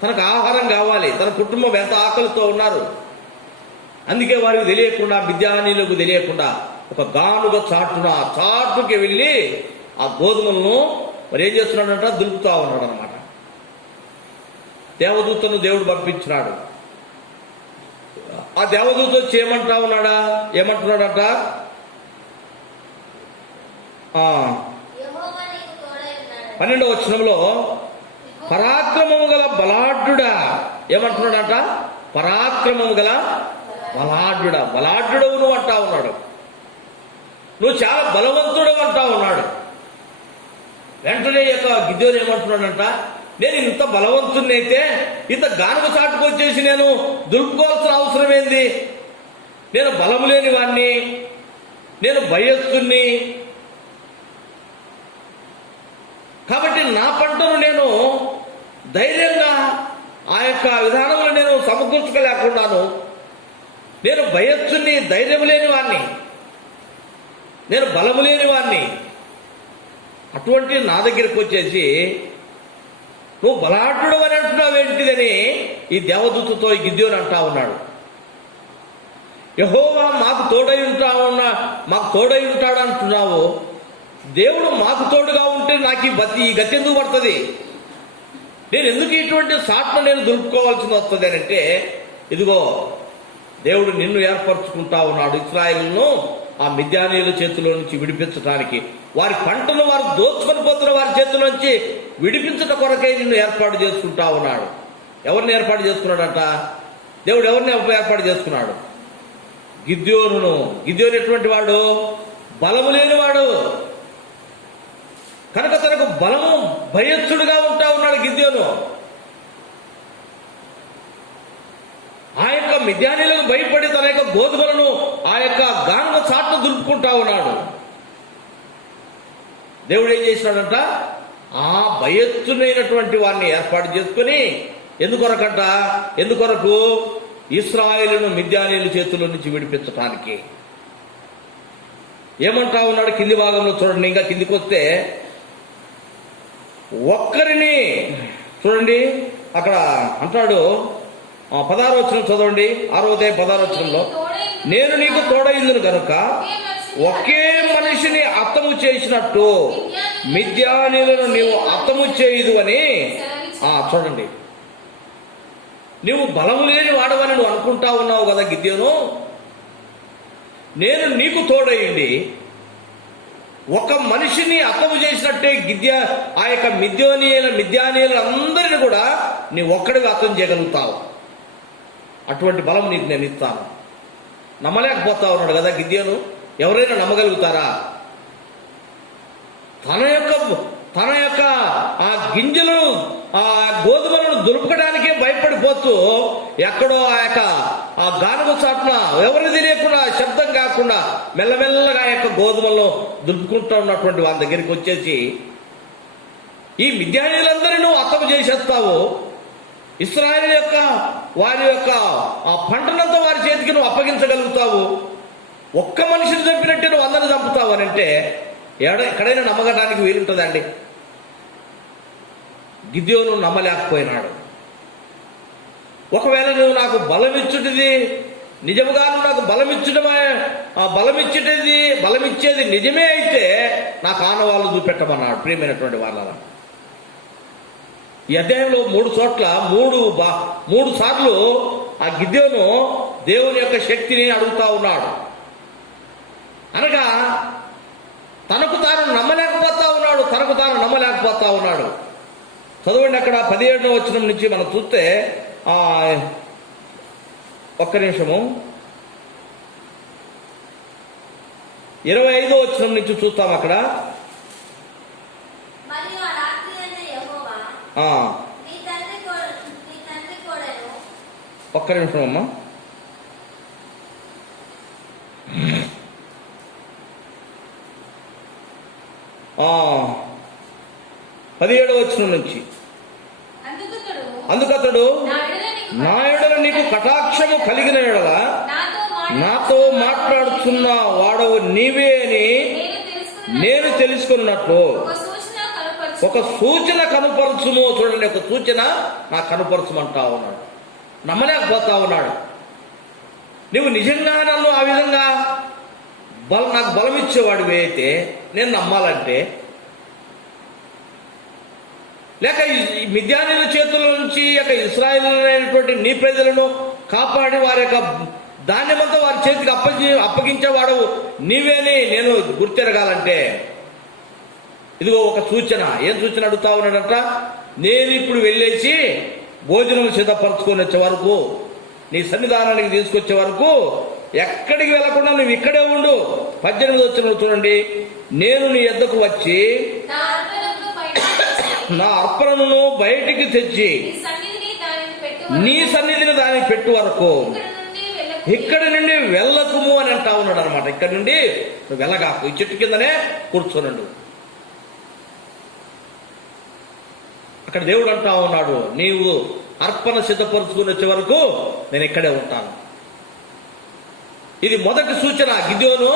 తనకు ఆహారం కావాలి, తన కుటుంబం ఎంత ఆకలితో ఉన్నారు. అందుకే వారికి తెలియకుండా, మిద్యానీయులకు తెలియకుండా ఒక గానుగ చాటుకి వెళ్ళి ఆ గోధుమలను మరి ఏం చేస్తున్నాడంట, దులుపుతా ఉన్నాడు అనమాట. దేవదూతను దేవుడు పంపించినాడు. ఆ దేవదూత వచ్చి ఏమంటున్నాడంట, యెహోవా నీకు తోడై ఉన్నాడు. 12వ వచనంలో పరాక్రమము గల బలాఢ్యుడా ఏమంటున్నాడంట, పరాక్రమము గల బలాఢ్యుడవు నువ్వు అంటా ఉన్నాడు. నువ్వు చాలా బలవంతుడవు అంటా ఉన్నాడు. వెంటనే యొక్క గిద్యోను ఏమంటున్నాడంట, నేను ఇంత బలవంతుడిని అయితే ఇంత గానుగ చాటుకు వచ్చేసి నేను దులుపుకోవాల్సిన అవసరం ఏంది? నేను బలము లేని వాణ్ణి, నేను భయస్తుణ్ణి. కాబట్టి నా పంటను నేను ధైర్యంగా ఆ యొక్క విధానంలో నేను సమకూర్చుకోలేకున్నాను. నేను భయస్తుని, ధైర్యం లేని వాణ్ణి, నేను బలము లేని వాణ్ణి. అటువంటి నా దగ్గరికి వచ్చేసి నువ్వు బలాఢ్యుడు అని అంటున్నావు ఏంటిదని ఈ దేవదూతతో ఈ గిద్యోను అంటా ఉన్నాడు. యెహోవా మాకు తోడై ఉంటాడు అంటున్నావు. దేవుడు మాకు తోడుగా ఉంటే నాకు ఈ గతి ఎందుకు పడుతుంది? నేను ఎందుకు ఇటువంటి సాట్ను నేను దులుపుకోవాల్సి వస్తుంది అని అంటే, ఇదిగో దేవుడు నిన్ను ఏర్పరచుకుంటా ఉన్నాడు. ఇశ్రాయేలును ఆ మిద్యానీయుల చేతిలో నుంచి విడిపించడానికి, వారి పంటను వారు దోచుకొని పోతున్న వారి చేతిలో నుంచి విడిపించట కొరకై నిన్ను ఏర్పాటు చేసుకుంటా ఉన్నాడు. ఎవరిని ఏర్పాటు చేసుకున్నాడంట? దేవుడు ఎవరిని ఏర్పాటు చేసుకున్నాడు? గిద్యోను. గిద్యోను ఎటువంటి వాడు? బలము లేనివాడు. కనుక తనకు బలము భయస్థుడుగా ఉంటా ఉన్నాడు గిద్యోను. ఆ యొక్క మిద్యానీయులకు భయపడి తన యొక్క గోధుమలను ఆ యొక్క గానుగ చాటును దులుపుకుంటా ఉన్నాడు. దేవుడు ఏం చేసినాడంట, ఆ భయస్థుడైనటువంటి వారిని ఏర్పాటు చేసుకుని ఎందుకొరకు ఇశ్రాయేలును మిద్యానీయుల చేతుల నుంచి విడిపించటానికి. ఏమంటా ఉన్నాడు కింది భాగంలో చూడండి. ఇంకా కిందికి వస్తే ఒక్కరిని చూడండి, అక్కడ అంటాడు 16వ వచనం చదవండి. 6వ అధ్యాయం 16వ వచనంలో, నేను నీకు తోడైందును గనుక ఒకే మనిషిని అత్తము చేసినట్టు మిద్యానీయులను నీవు అత్తము చేయదు అని. చూడండి, నువ్వు బలము లేని వాడవని నువ్వు అనుకుంటా ఉన్నావు కదా గిద్యోను. నేను నీకు తోడయింది ఒక మనిషిని అత్తము చేసినట్టే ఆ యొక్క మిద్యానీయులు అందరిని కూడా నీ ఒక్కడిగా అర్థం చేయగలుగుతావు. అటువంటి బలం నీకు నేను ఇస్తాను. నమ్మలేకపోతా ఉన్నాడు కదా గిద్యోను. ఎవరైనా నమ్మగలుగుతారా? తన యొక్క ఆ గింజలు, ఆ గోధుమలను దులుపడానికే భయపడిపోతూ ఎక్కడో ఆ గానుగ చాటున ఎవరిని తెలియకుండా, శబ్దం కాకుండా మెల్లమెల్లగా ఆ యొక్క గోధుమలను దులుపుకుంటూ ఉన్నటువంటి వాళ్ళ దగ్గరికి వచ్చేసి ఈ మిద్యానీయులందరినీ నువ్వు అత్తము చేసేస్తావు. ఇశ్రాయేలు యొక్క వారి యొక్క ఆ పంటనంతా వారి చేతికి నువ్వు అప్పగించగలుగుతావు. ఒక్క మనిషిని చంపినట్టే నువ్వు అందరిని చంపుతావు అని అంటే ఎక్కడైనా నమ్మగడానికి వీలుంటుందండి? గిద్యోను నమ్మలేకపోయినాడు. ఒకవేళ నువ్వు నాకు బలమిచ్చుటిది నిజముగా, నాకు బలమిచ్చేది నిజమే అయితే నాకు ఆనవాళ్ళు చూపెట్టమన్నాడు. ప్రియమైనటువంటి వాళ్ళ, ఈ అధ్యాయంలో 3 చోట్ల 3 సార్లు ఆ గిద్యోను దేవుని యొక్క శక్తిని అడుగుతా ఉన్నాడు. అనగా తనకు తాను నమ్మలేకపోతా ఉన్నాడు. చదవండి, అక్కడ 17వ వచనం నుంచి మనం చూస్తే, ఒక్క నిమిషము, 25వ వచనం నుంచి చూస్తాం. అక్కడ ఒక్క నిమిషం అమ్మా. ఆ 17వ వచనం నుంచి, అందుకతడు నా ఎడల నీకు కటాక్షము కలిగిన ఎడల నాతో మాట్లాడుతున్న వాడవు నీవే అని నేను తెలుసుకున్నట్లు ఒక సూచన కనపరచు. ఒక సూచన కనుపరచుము. చూడండి, ఒక సూచన నాకు కనుపరచుమంటా ఉన్నాడు. నమ్మలేకపోతా ఉన్నాడు. నువ్వు నిజంగా నన్ను ఆ విధంగా నాకు బలం ఇచ్చేవాడివి అయితే నేను నమ్మాలంటే, లేక ఈ మిద్యానీయుల చేతుల నుంచి యొక్క ఇశ్రాయేలులైనటువంటి నీ ప్రజలను కాపాడి వారి యొక్క ధాన్యమంతా వారి చేతికి అప్పగించేవాడు నీవేని నేను గుర్తెరగాలంటే, ఇదిగో ఒక సూచన. ఏం సూచన అడుగుతా ఉన్నాడంట? నేను ఇప్పుడు వెళ్ళేసి భోజనం సిద్ధపరచుకొని వచ్చే వరకు, నీ సన్నిధానానికి తీసుకొచ్చే వరకు ఎక్కడికి వెళ్లకుండా నువ్వు ఇక్కడే ఉండు. 18 వచ్చిన చూడండి, నేను నీ యొద్దకు వచ్చి నా అర్పణను బయటకు తెచ్చి, నా అర్పణను బయటికి తెచ్చి నీ సన్నిధిని దానికి పెట్టు వరకు ఇక్కడి నుండి వెళ్ళకుము అని అంటా ఉన్నాడు అనమాట. ఇక్కడి నుండి నువ్వు వెళ్ళగాకు, ఈ చెట్టు కిందనే కూర్చోనండు. అక్కడ దేవుడు అంటా ఉన్నాడు, నీవు అర్పణ సిద్ధపరుచుకుని వచ్చే వరకు నేను ఇక్కడే ఉంటాను. ఇది మొదటి సూచన. గిద్యోను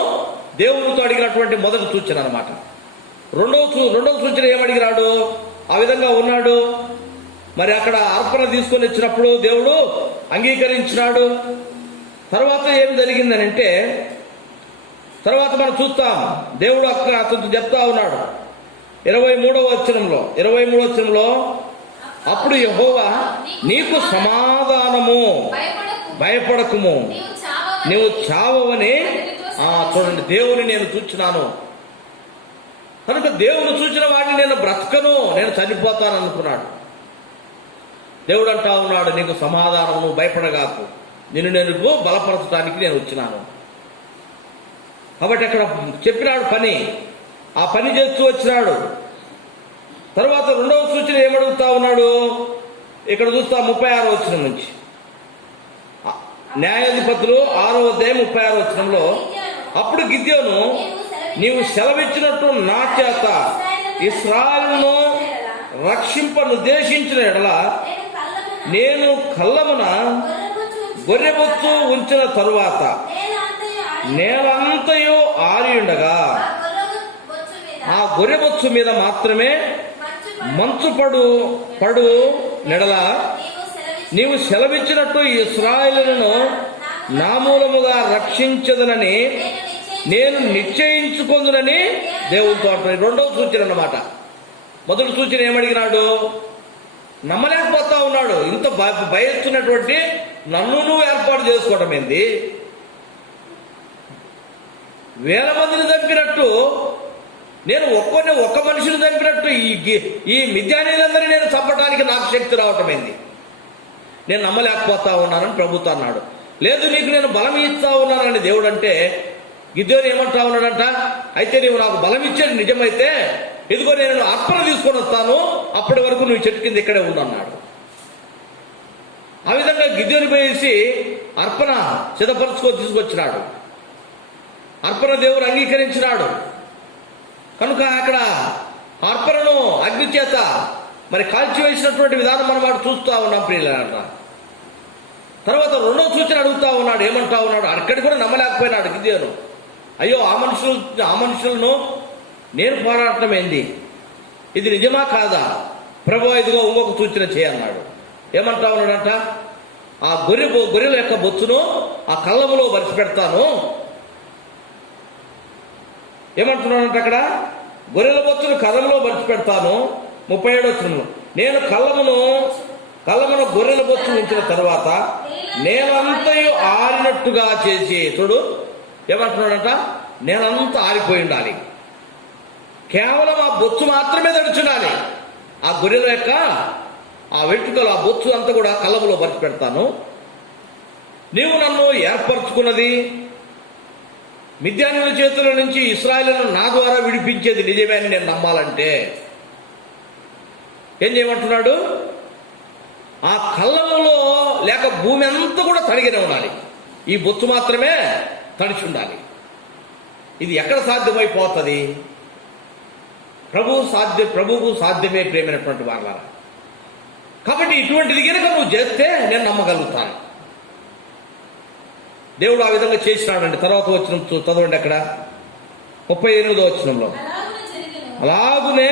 దేవునితో అడిగినటువంటి మొదటి సూచన అనమాట. రెండవ సూచన ఏమడిగినాడు? ఆ విధంగా ఉన్నాడు. మరి అక్కడ అర్పణ తీసుకొని వచ్చినప్పుడు దేవుడు అంగీకరించినాడు. తర్వాత ఏం జరిగిందని అంటే, తర్వాత మనం చూస్తాం, దేవుడు అక్కడ అతను చెప్తా ఉన్నాడు 23వ వచనంలో, అప్పుడు యెహోవా నీకు సమాధానము, భయపడకుము, నీవు చావవని. చూడండి, దేవుని నేను చూచినాను కనుక దేవుని చూచిన వాడిని నేను బ్రతకను, నేను చనిపోతాను అనుకున్నాడు. దేవుడు అంటా ఉన్నాడు, నీకు సమాధానము, నువ్వు భయపడగాకు, నేను బలపరచడానికి నేను వచ్చినాను. కాబట్టి అక్కడ చెప్పినాడు పని, ఆ పని చేస్తూ వచ్చినాడు. తర్వాత రెండవ సూచన ఏమడుగుతా ఉన్నాడు? ఇక్కడ చూస్తా 36వ వచనం నుంచి, న్యాయాధిపతులు 6వ అధ్యాయం 36వ వచనంలో, అప్పుడు గిద్యోను నీవు సెలవిచ్చినట్టు నా చేత ఇశ్రాయేలును రక్షింపనుద్దేశించిన ఎడల నేను కళ్ళమున గొర్రెబొచ్చు ఉంచిన తరువాత నేలంతయు ఆరియుండగా ఆ గొర్రెబొచ్చు మీద మాత్రమే మంచు పడు నెడల నీవు సెలవిచ్చినట్టు ఇశ్రాయేలును నా మూలముగా రక్షించదనని నేను నిశ్చయించుకుందునని దేవునితో అంటున్నాడు. రెండవ సూచన అన్నమాట. మొదటి సూచన ఏమడిగినాడు? నమ్మలేకపోతా ఉన్నాడు. ఇంత భయస్తున్నటువంటి నన్ను నువ్వు ఏర్పాటు చేసుకోవడం ఏంది? వేల మందిని చంపినట్టు నేను ఒక్క మనిషిని చంపినట్టు ఈ మిద్యానీయులందరినీ నేను చంపడానికి నాకు శక్తి రావటం ఏంది? నేను నమ్మలేకపోతా ఉన్నానని ప్రభుతో అన్నాడు. లేదు, నీకు నేను బలం ఇస్తా ఉన్నానని దేవుడు అంటే, గిద్యోను ఏమంటా ఉన్నాడంట? అయితే నీవు నాకు బలం ఇచ్చేది నిజమైతే ఇదిగో నేను అర్పణ తీసుకొని వస్తాను, అప్పటి వరకు నువ్వు చెట్టు కింద ఇక్కడే ఉండన్నాడు. ఆ విధంగా గిద్యోను పోయేసి అర్పణ సిద్ధపరచుకొని తీసుకొచ్చినాడు. అర్పణ దేవుడు అంగీకరించినాడు కనుక అక్కడ అర్పణను అగ్ని చేత మరి కాల్చివేసినటువంటి విధానం మనం వాడు చూస్తూ ఉన్నాం ప్రియులారా. తర్వాత రెండవ సూచన అడుగుతా ఉన్నాడు. ఏమంటా ఉన్నాడు? అక్కడికి కూడా నమ్మలేకపోయినాడు గిద్యోను. అయ్యో, ఆ మనుషులను నేను పోరాటం ఏంది? ఇది నిజమా కాదా? ప్రభు, ఇదిగో ఇంకొక సూచన చేయన్నాడు. ఏమంటా ఉన్నాడంట? ఆ గొర్రెల యొక్క బొచ్చును ఆ కళ్ళములో బరిచి పెడతాను. ఏమంటున్నాడంట అక్కడ? గొర్రెల బొచ్చును కళ్ళములో బరిచి పెడతాను. 37వ వచనంలో, నేను కళ్ళమును గొర్రెల బొచ్చు ఉంచిన తర్వాత నేనంతయు ఆరినట్టుగా చేసి. చూడు ఏమంటున్నాడంట? నేనంతా ఆరిపోయి ఉండాలి, కేవలం ఆ బొచ్చు మాత్రమే తడుచుండాలి. ఆ గొర్రెల యొక్క ఆ వెంట్రుకలు, ఆ బొచ్చు అంతా కూడా కళ్ళములో బరిచి పెడతాను. నీవు నన్ను ఏర్పరచుకున్నది మిద్యానీయుల చేతుల నుంచి ఇశ్రాయేలును నా ద్వారా విడిపించేది నిజమే అని నేను నమ్మాలంటే ఏం చేయమంటున్నాడు? ఆ కళ్ళములో లేక భూమి అంతా కూడా తడిగినే ఉండాలి, ఈ బొచ్చు మాత్రమే తడిచి ఉండాలి. ఇది ఎక్కడ సాధ్యమైపోతుంది? ప్రభువుకు సాధ్యమే ప్రేమైనటువంటి వాళ్ళ. కాబట్టి ఇటువంటిది కనుక నువ్వు చేస్తే నేను నమ్మగలుగుతాను. దేవుడు ఆ విధంగా చేసినాడండి. తర్వాత వచ్చిన చదవండి అక్కడ 38వ వచనంలో. అలాగున జరిగెను. అలాగునే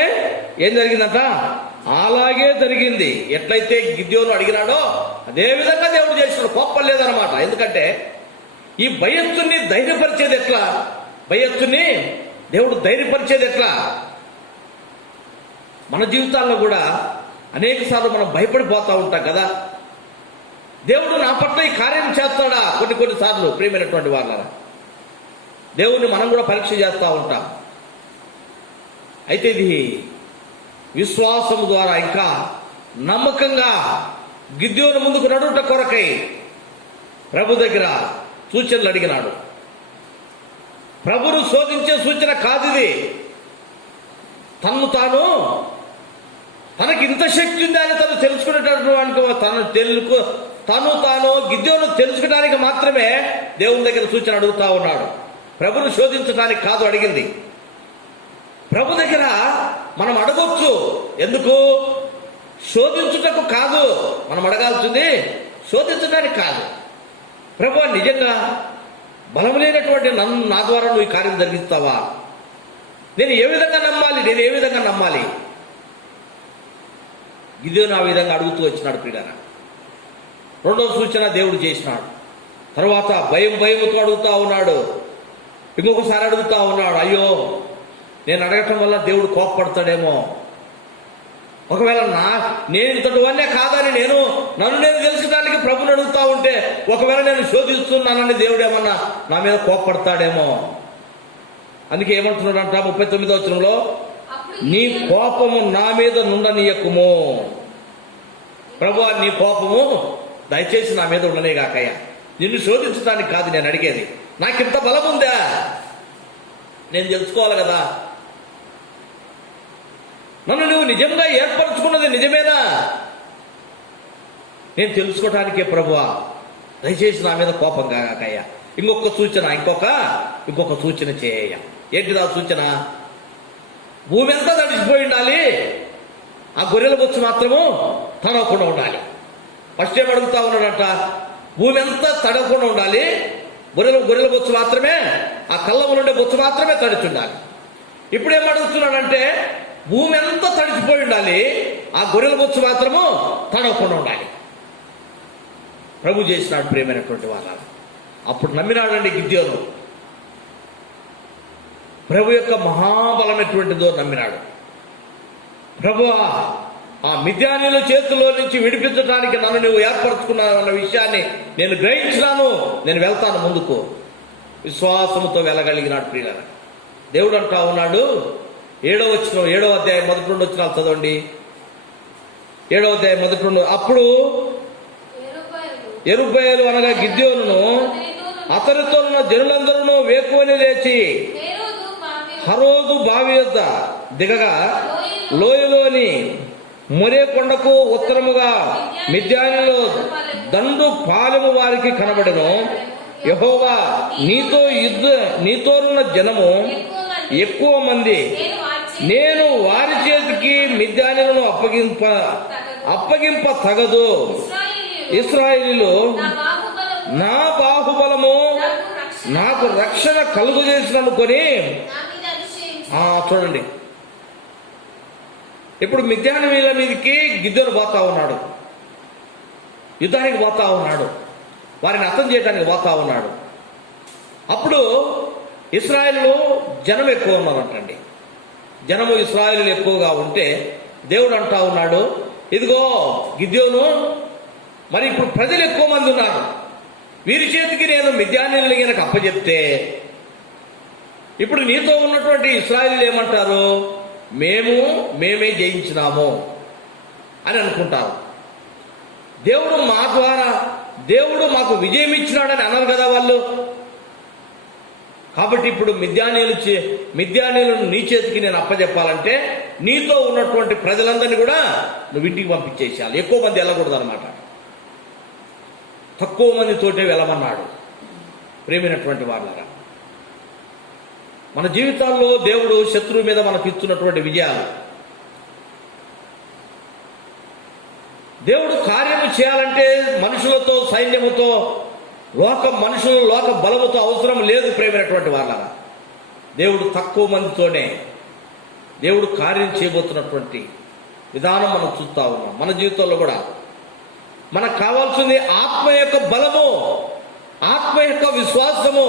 ఏం జరిగిందంట? అలాగే జరిగింది. ఎట్లయితే గిద్యోను అడిగినాడో అదే విధంగా దేవుడు చేసినాడు. కోపం లేదనమాట. ఎందుకంటే ఈ భయస్థుని ధైర్యపరిచేది ఎట్లా? భయస్థుని దేవుడు ధైర్యపరిచేది ఎట్లా? మన జీవితాల్లో కూడా అనేక సార్లు మనం భయపడిపోతా ఉంటాం కదా. దేవుడు నా పట్ల ఈ కార్యం చేస్తాడా? కొన్ని సార్లు ప్రియమైనటువంటి వాళ్ళ దేవుణ్ణి మనం కూడా పరీక్ష చేస్తూ ఉంటాం. అయితే ఇది విశ్వాసం ద్వారా ఇంకా నమ్మకంగా గిద్యోను ముందుకు నడుట కొరకై ప్రభు దగ్గర సూచనలు అడిగినాడు. ప్రభును శోధించే సూచన కాదు ఇది. తనకి ఇంత శక్తి ఉంది అని తను తెలుసుకునేటటువంటి తాను గిద్యోను తెలుసుకోవడానికి మాత్రమే దేవుని దగ్గర సూచన అడుగుతా ఉన్నాడు. ప్రభును శోధించడానికి కాదు అడిగింది. ప్రభు దగ్గర మనం అడగొచ్చు. ఎందుకు? శోధించుటకు కాదు మనం అడగాల్సింది, శోధించడానికి కాదు. ప్రభు, నిజంగా బలం లేనటువంటి నా ద్వారా నువ్వు ఈ కార్యం జరిగిస్తావా? నేను ఏ విధంగా నమ్మాలి? గిద్యోను ఆ విధంగా అడుగుతూ వచ్చినాడు ప్రియులారా. రెండవ సూచన దేవుడు చేసినాడు. తర్వాత భయంతో అడుగుతా ఉన్నాడు. ఇంకొకసారి అడుగుతా ఉన్నాడు, అయ్యో నేను అడగటం వల్ల దేవుడు కోపపడతాడేమో, ఒకవేళ నేను ఇంతటి వన్నే కాదని నన్ను నేను తెలుసుకోవడానికి ప్రభుని అడుగుతా ఉంటే ఒకవేళ నేను శోధిస్తున్నానని దేవుడు ఏమన్నా నా మీద కోపపడతాడేమో. అందుకే ఏమంటున్నాడంట 39వ వచనంలో, నీ కోపము నా మీద నుండనీయకుము. ప్రభువా, నీ కోపము దయచేసి నా మీద ఉండనే కాకయ్యా. నిన్ను శోధించడానికి కాదు నేను అడిగేది. నాకింత బలం ఉందా నేను తెలుసుకోవాలి కదా. నన్ను నువ్వు నిజంగా ఏర్పరచుకున్నది నిజమేనా నేను తెలుసుకోవటానికే ప్రభువా, దయచేసి నా మీద కోపం కాకయ్యా. ఇంకొక సూచన చేయ. ఏంటిదా సూచన? భూమి అంతా తడిసిపోయి ఉండాలి, ఆ గొర్రెల బొచ్చు మాత్రము తడవకుండా ఉండాలి. ఫస్ట్ ఏం అడుగుతా ఉన్నాడంట? భూమి అంతా తడవకుండా ఉండాలి, గొర్రెల బొచ్చు మాత్రమే, ఆ కళ్ళము నుండే బొచ్చు మాత్రమే తడిచుండాలి. ఇప్పుడు ఏం అడుగుతున్నాడంటే భూమి అంతా తడిచిపోయి ఉండాలి, ఆ గొర్రెల బొచ్చు మాత్రము తడవకుండా ఉండాలి. ప్రభు చేసినాడు ప్రియమైనటువంటి వాళ్ళ. అప్పుడు నమ్మినాడండి గిద్యోను. ప్రభు యొక్క మహాబలమైనటువంటిదో నమ్మినాడు. ప్రభువా, ఆ మిద్యానీయుల చేతిలో నుంచి విడిపించడానికి నన్ను నువ్వు ఏర్పరచుకున్నావన్న విషయాన్ని నేను గ్రహించినాను, నేను వెళ్తాను ముందుకు. విశ్వాసముతో వెళ్ళగలిగినాడు ప్రియులారా. దేవుడు అంటా ఉన్నాడు 7వ అధ్యాయం 1-2 వచనాలు చదవండి. 7వ అధ్యాయం 1-2. అప్పుడు యెరుబ్బయలు అనగా గిద్యోనును అతనితో ఉన్న జనులందరూ వేకువని లేచి హరోదు బావి యొద్ద దిగగా లోయలోని మొరే కొండకు ఉత్తరముగా మిద్యానీయుల దండు పాలెము వారికి కనబడెను. యెహోవా నీతోనున్న జనము ఎక్కువ మంది, నేను వారి చేతికి మిద్యానీయులను అప్పగింప తగదు. ఇశ్రాయేలీయులు నా బాహుబలము నాకు రక్షణ కలుగు చేసిననుకొని చూడండి. ఇప్పుడు మిద్యానీయుల మీదకి గిద్యోను పోతా ఉన్నాడు, యుద్ధానికి పోతా ఉన్నాడు, వారిని అర్థం చేయడానికి పోతా ఉన్నాడు. అప్పుడు ఇశ్రాయేలు జనం ఎక్కువ ఉన్నారంటండి. జనము ఇశ్రాయేలు ఎక్కువగా ఉంటే దేవుడు అంటా ఉన్నాడు, ఇదిగో గిద్యోను, మరి ఇప్పుడు ప్రజలు ఎక్కువ మంది ఉన్నారు, వీరి చేతికి నేను మిద్యానీయులను గనక అప్పచెప్తే ఇప్పుడు నీతో ఉన్నటువంటి ఇశ్రాయేలీయులు ఏమంటారు? మేమే జయించినాము అని అనుకుంటారు. దేవుడు మాకు విజయం ఇచ్చినాడని అన్నారు కదా వాళ్ళు. కాబట్టి ఇప్పుడు మిద్యానీయులను నీ చేతికి నేను అప్పచెప్పాలంటే నీతో ఉన్నటువంటి ప్రజలందరినీ కూడా నువ్వు ఇంటికి పంపించేసేయాలి. ఎక్కువ మంది వెళ్ళకూడదు అనమాట, తక్కువ మందితోటే వెళ్ళమన్నాడు. ప్రేమైనటువంటి వాళ్ళరా, మన జీవితాల్లో దేవుడు శత్రువు మీద మనకు ఇస్తున్నటువంటి విజయాలు, దేవుడు కార్యము చేయాలంటే మనుషులతో, సైన్యముతో, లోక బలముతో అవసరం లేదు. ప్రేమైనటువంటి వాళ్ళరా, దేవుడు తక్కువ మందితోనే దేవుడు కార్యం చేయబోతున్నటువంటి విధానం మనం చూస్తా ఉన్నాం. మన జీవితంలో కూడా మనకు కావాల్సింది ఆత్మ యొక్క బలము, ఆత్మ యొక్క విశ్వాసము.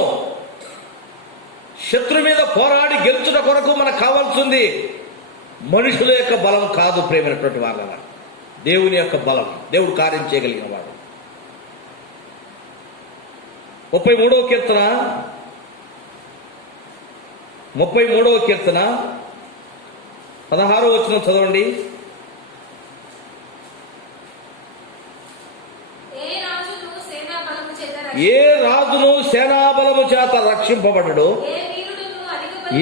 శత్రు మీద పోరాడి గెలుచుట కొరకు మనకు కావాల్సింది మనుషుల యొక్క బలం కాదు ప్రేమైనటువంటి వాళ్ళ, దేవుని యొక్క బలం. దేవుడు కార్యం చేయగలిగిన వాడు. 33వ కీర్తన 16వ వచనం చదవండి. ఏ రాజును సేనాబలము చేత రక్షింపబడడు,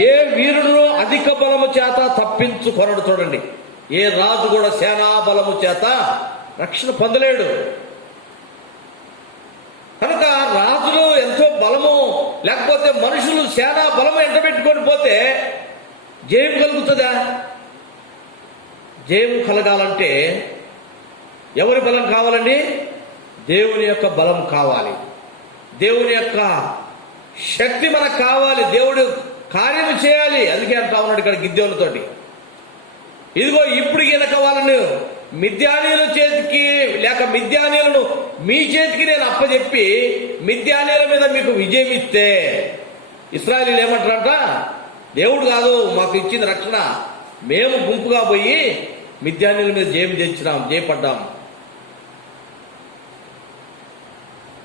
ఏ వీరుడును అధిక బలము చేత తప్పించుకొనడు. చూడండి, ఏ రాజు కూడా సేనాబలము చేత రక్షణ పొందలేడు. కనుక రాజులు ఎంతో బలము లేకపోతే మనుషులు సేనా బలము ఎంటబెట్టుకొని పోతే జయం కలుగుతుందా? జయం కలగాలంటే ఎవరి బలం కావాలండి? దేవుని యొక్క బలం కావాలి, దేవుని యొక్క శక్తి మనకు కావాలి, దేవుడు కార్యం చేయాలి. అందుకే అంటా ఉన్నాడు ఇక్కడ గిద్యోనుతోటి, ఇదిగో ఇప్పుడు గనక వాళ్ళను మిద్యానీయుల చేతికి లేక మిద్యానీయులను మీ చేతికి నేను అప్పచెప్పి మిద్యానీయుల మీద మీకు విజయం ఇస్తే, ఇశ్రాయేలీయులు ఏమంటారంట, దేవుడు కాదు మాకు ఇచ్చింది రక్షణ, మేము గుంపుగా పోయి మిద్యానీయుల మీద జయపడ్డాం.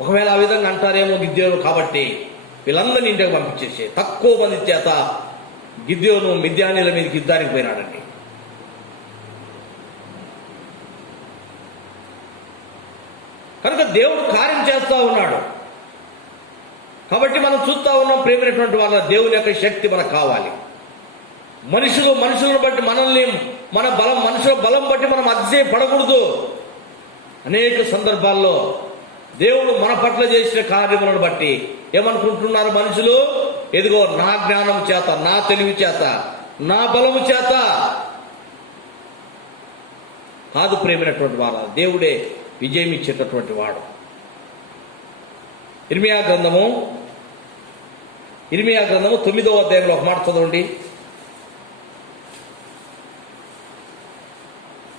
ఒకవేళ ఆ విధంగా అంటారేమో గిద్యోను, కాబట్టి వీళ్ళందరినీ ఇంటికి పంపించేసి తక్కువ మంది చేత గిద్యోను మిద్యానీయుల మీదకి యుద్ధానికి పోయినాడండి. కనుక దేవుడు కార్యం చేస్తా ఉన్నాడు. కాబట్టి మనం చూస్తా ఉన్నాం ప్రేమైనటువంటి వాళ్ళ, దేవుని యొక్క శక్తి మనకు కావాలి. మనుషులను బట్టి మనల్ని, మనుషుల బలం బట్టి మనం అతిశయపడకూడదు. అనేక సందర్భాల్లో దేవుడు మన పట్ల చేసిన కార్యములను బట్టి ఏమనుకుంటున్నారు మనుషులు? ఎదిగో నా జ్ఞానం చేత, నా తెలివి చేత, నా బలము చేత కాదు ప్రేమైనటువంటి వాళ్ళ, దేవుడే విజయం ఇచ్చేటటువంటి వాడు. ఇర్మియా గ్రంథము 9వ అధ్యాయంలో ఒక మాట చదవండి.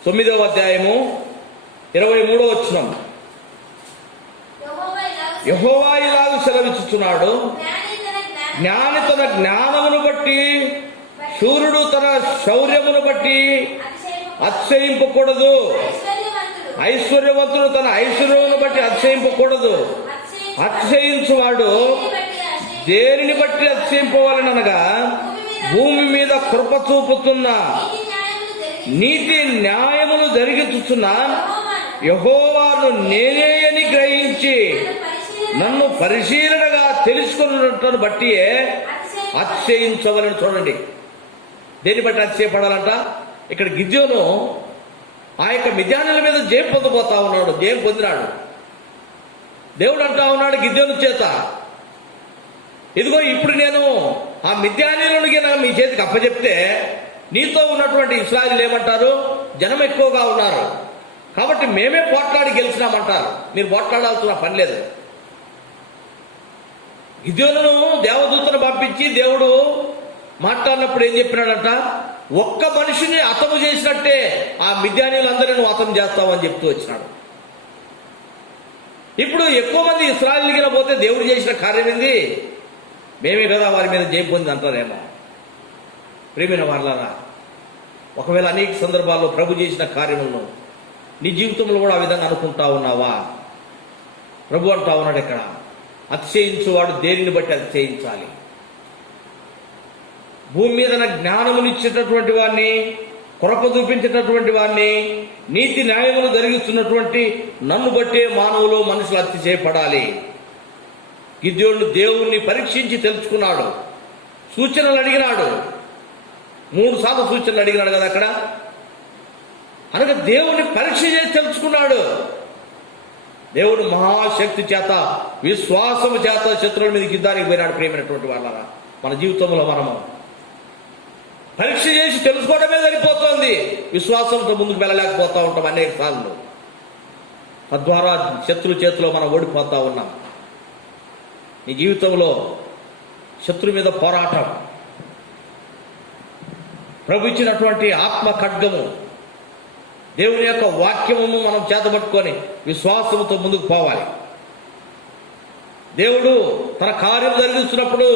9వ అధ్యాయము 23వ వచనం. యెహోవా ఇలాగ సెలవిస్తున్నాడు, జ్ఞాని తన జ్ఞానమును బట్టి, శూరుడు తన శౌర్యమును బట్టి అతిశయింపకూడదు, ఐశ్వర్యవంతుడు తన ఐశ్వర్యమును బట్టి అతిశయింపకూడదు. అతిశయించువాడు దేనిని బట్టి అతిశయింపవాలనగా, భూమి మీద కృప చూపుతున్న, నీతి న్యాయములు జరిగించుతున్న యెహోవాను నేనే అని గ్రహించి నన్ను పరిశీలనగా తెలుసుకున్నట్టు బట్టి అతిశయించవలని. చూడండి, దేన్ని బట్టి అతిశయపడాలంట? ఇక్కడ గిద్యోను ఆ యొక్క మిద్యానీయుల మీద జయం పొందబోతా ఉన్నాడు, జయం పొందినాడు. దేవుడు అంటా ఉన్నాడు గిద్యోను చేత, ఇదిగో ఇప్పుడు నేను ఆ మిద్యానీయులను మీ చేతికి అప్పచెప్తే నీతో ఉన్నటువంటి ఇశ్రాయేలీయులు ఏమంటారు? జనం ఎక్కువగా ఉన్నారు కాబట్టి మేమే పోట్లాడి గెలిచినామంటారు. మీరు పోట్లాడాల్సిన పని లేదు. గిద్యోనును దేవదూతను పంపించి దేవుడు మాట్లాడినప్పుడు ఏం చెప్పినాడంట? ఒక్క మనిషిని హతము చేసినట్టే ఆ మిద్యానీయులందరినీ నువ్వు హతం చేస్తావని చెప్తూ వచ్చినాడు. ఇప్పుడు ఎక్కువ మంది ఇశ్రాయేలీయులు పోతే దేవుడు చేసిన కార్యం ఏంది? మేమే కదా వారి మీద జయం పొంది అంటారేమో. ప్రియమైన వాళ్ళారా, ఒకవేళ అనేక సందర్భాల్లో ప్రభు చేసిన కార్యములను నీ జీవితంలో కూడా ఆ విధంగా అనుకుంటా ఉన్నావా? ప్రభు అంటా ఉన్నాడు ఇక్కడ, అతిశయించువాడు దేనిని బట్టి అతిశయించాలి. భూమి మీద జ్ఞానమునిచ్చేటటువంటి వాడిని, కొరప చూపించేటటువంటి వాడిని, నీతి న్యాయములు జరిగిస్తున్నటువంటి నన్ను బట్టే మనుషులు అతిశయపడాలి. గిద్యోనుడు దేవుణ్ణి పరీక్షించి తెలుసుకున్నాడు, సూచనలు అడిగినాడు. 3 సార్లు సూచనలు అడిగినాడు కదా అక్కడ. అనగా దేవుణ్ణి పరీక్ష చేసి తెలుసుకున్నాడు. దేవుడు మహాశక్తి చేత, విశ్వాసము చేత శత్రువుల మీదకి యుద్ధానికి పోయినాడు. ప్రియమైనటువంటి వాళ్ళ, మన జీవితంలో మనము పరీక్ష చేసి తెలుసుకోవడమే సరిపోతుంది. విశ్వాసంతో ముందుకు వెళ్ళలేకపోతా ఉంటాం అనేక సార్లు. తద్వారా శత్రు చేతిలో మనం ఓడిపోతా ఉన్నాం. నీ జీవితంలో శత్రు మీద పోరాటం, ప్రభు ఇచ్చినటువంటి ఆత్మ ఖడ్గము, దేవుని యొక్క వాక్యమును మనం చేతబట్టుకొని విశ్వాసముతో ముందుకు పోవాలి. దేవుడు తన కార్యం జరిగిస్తున్నప్పుడు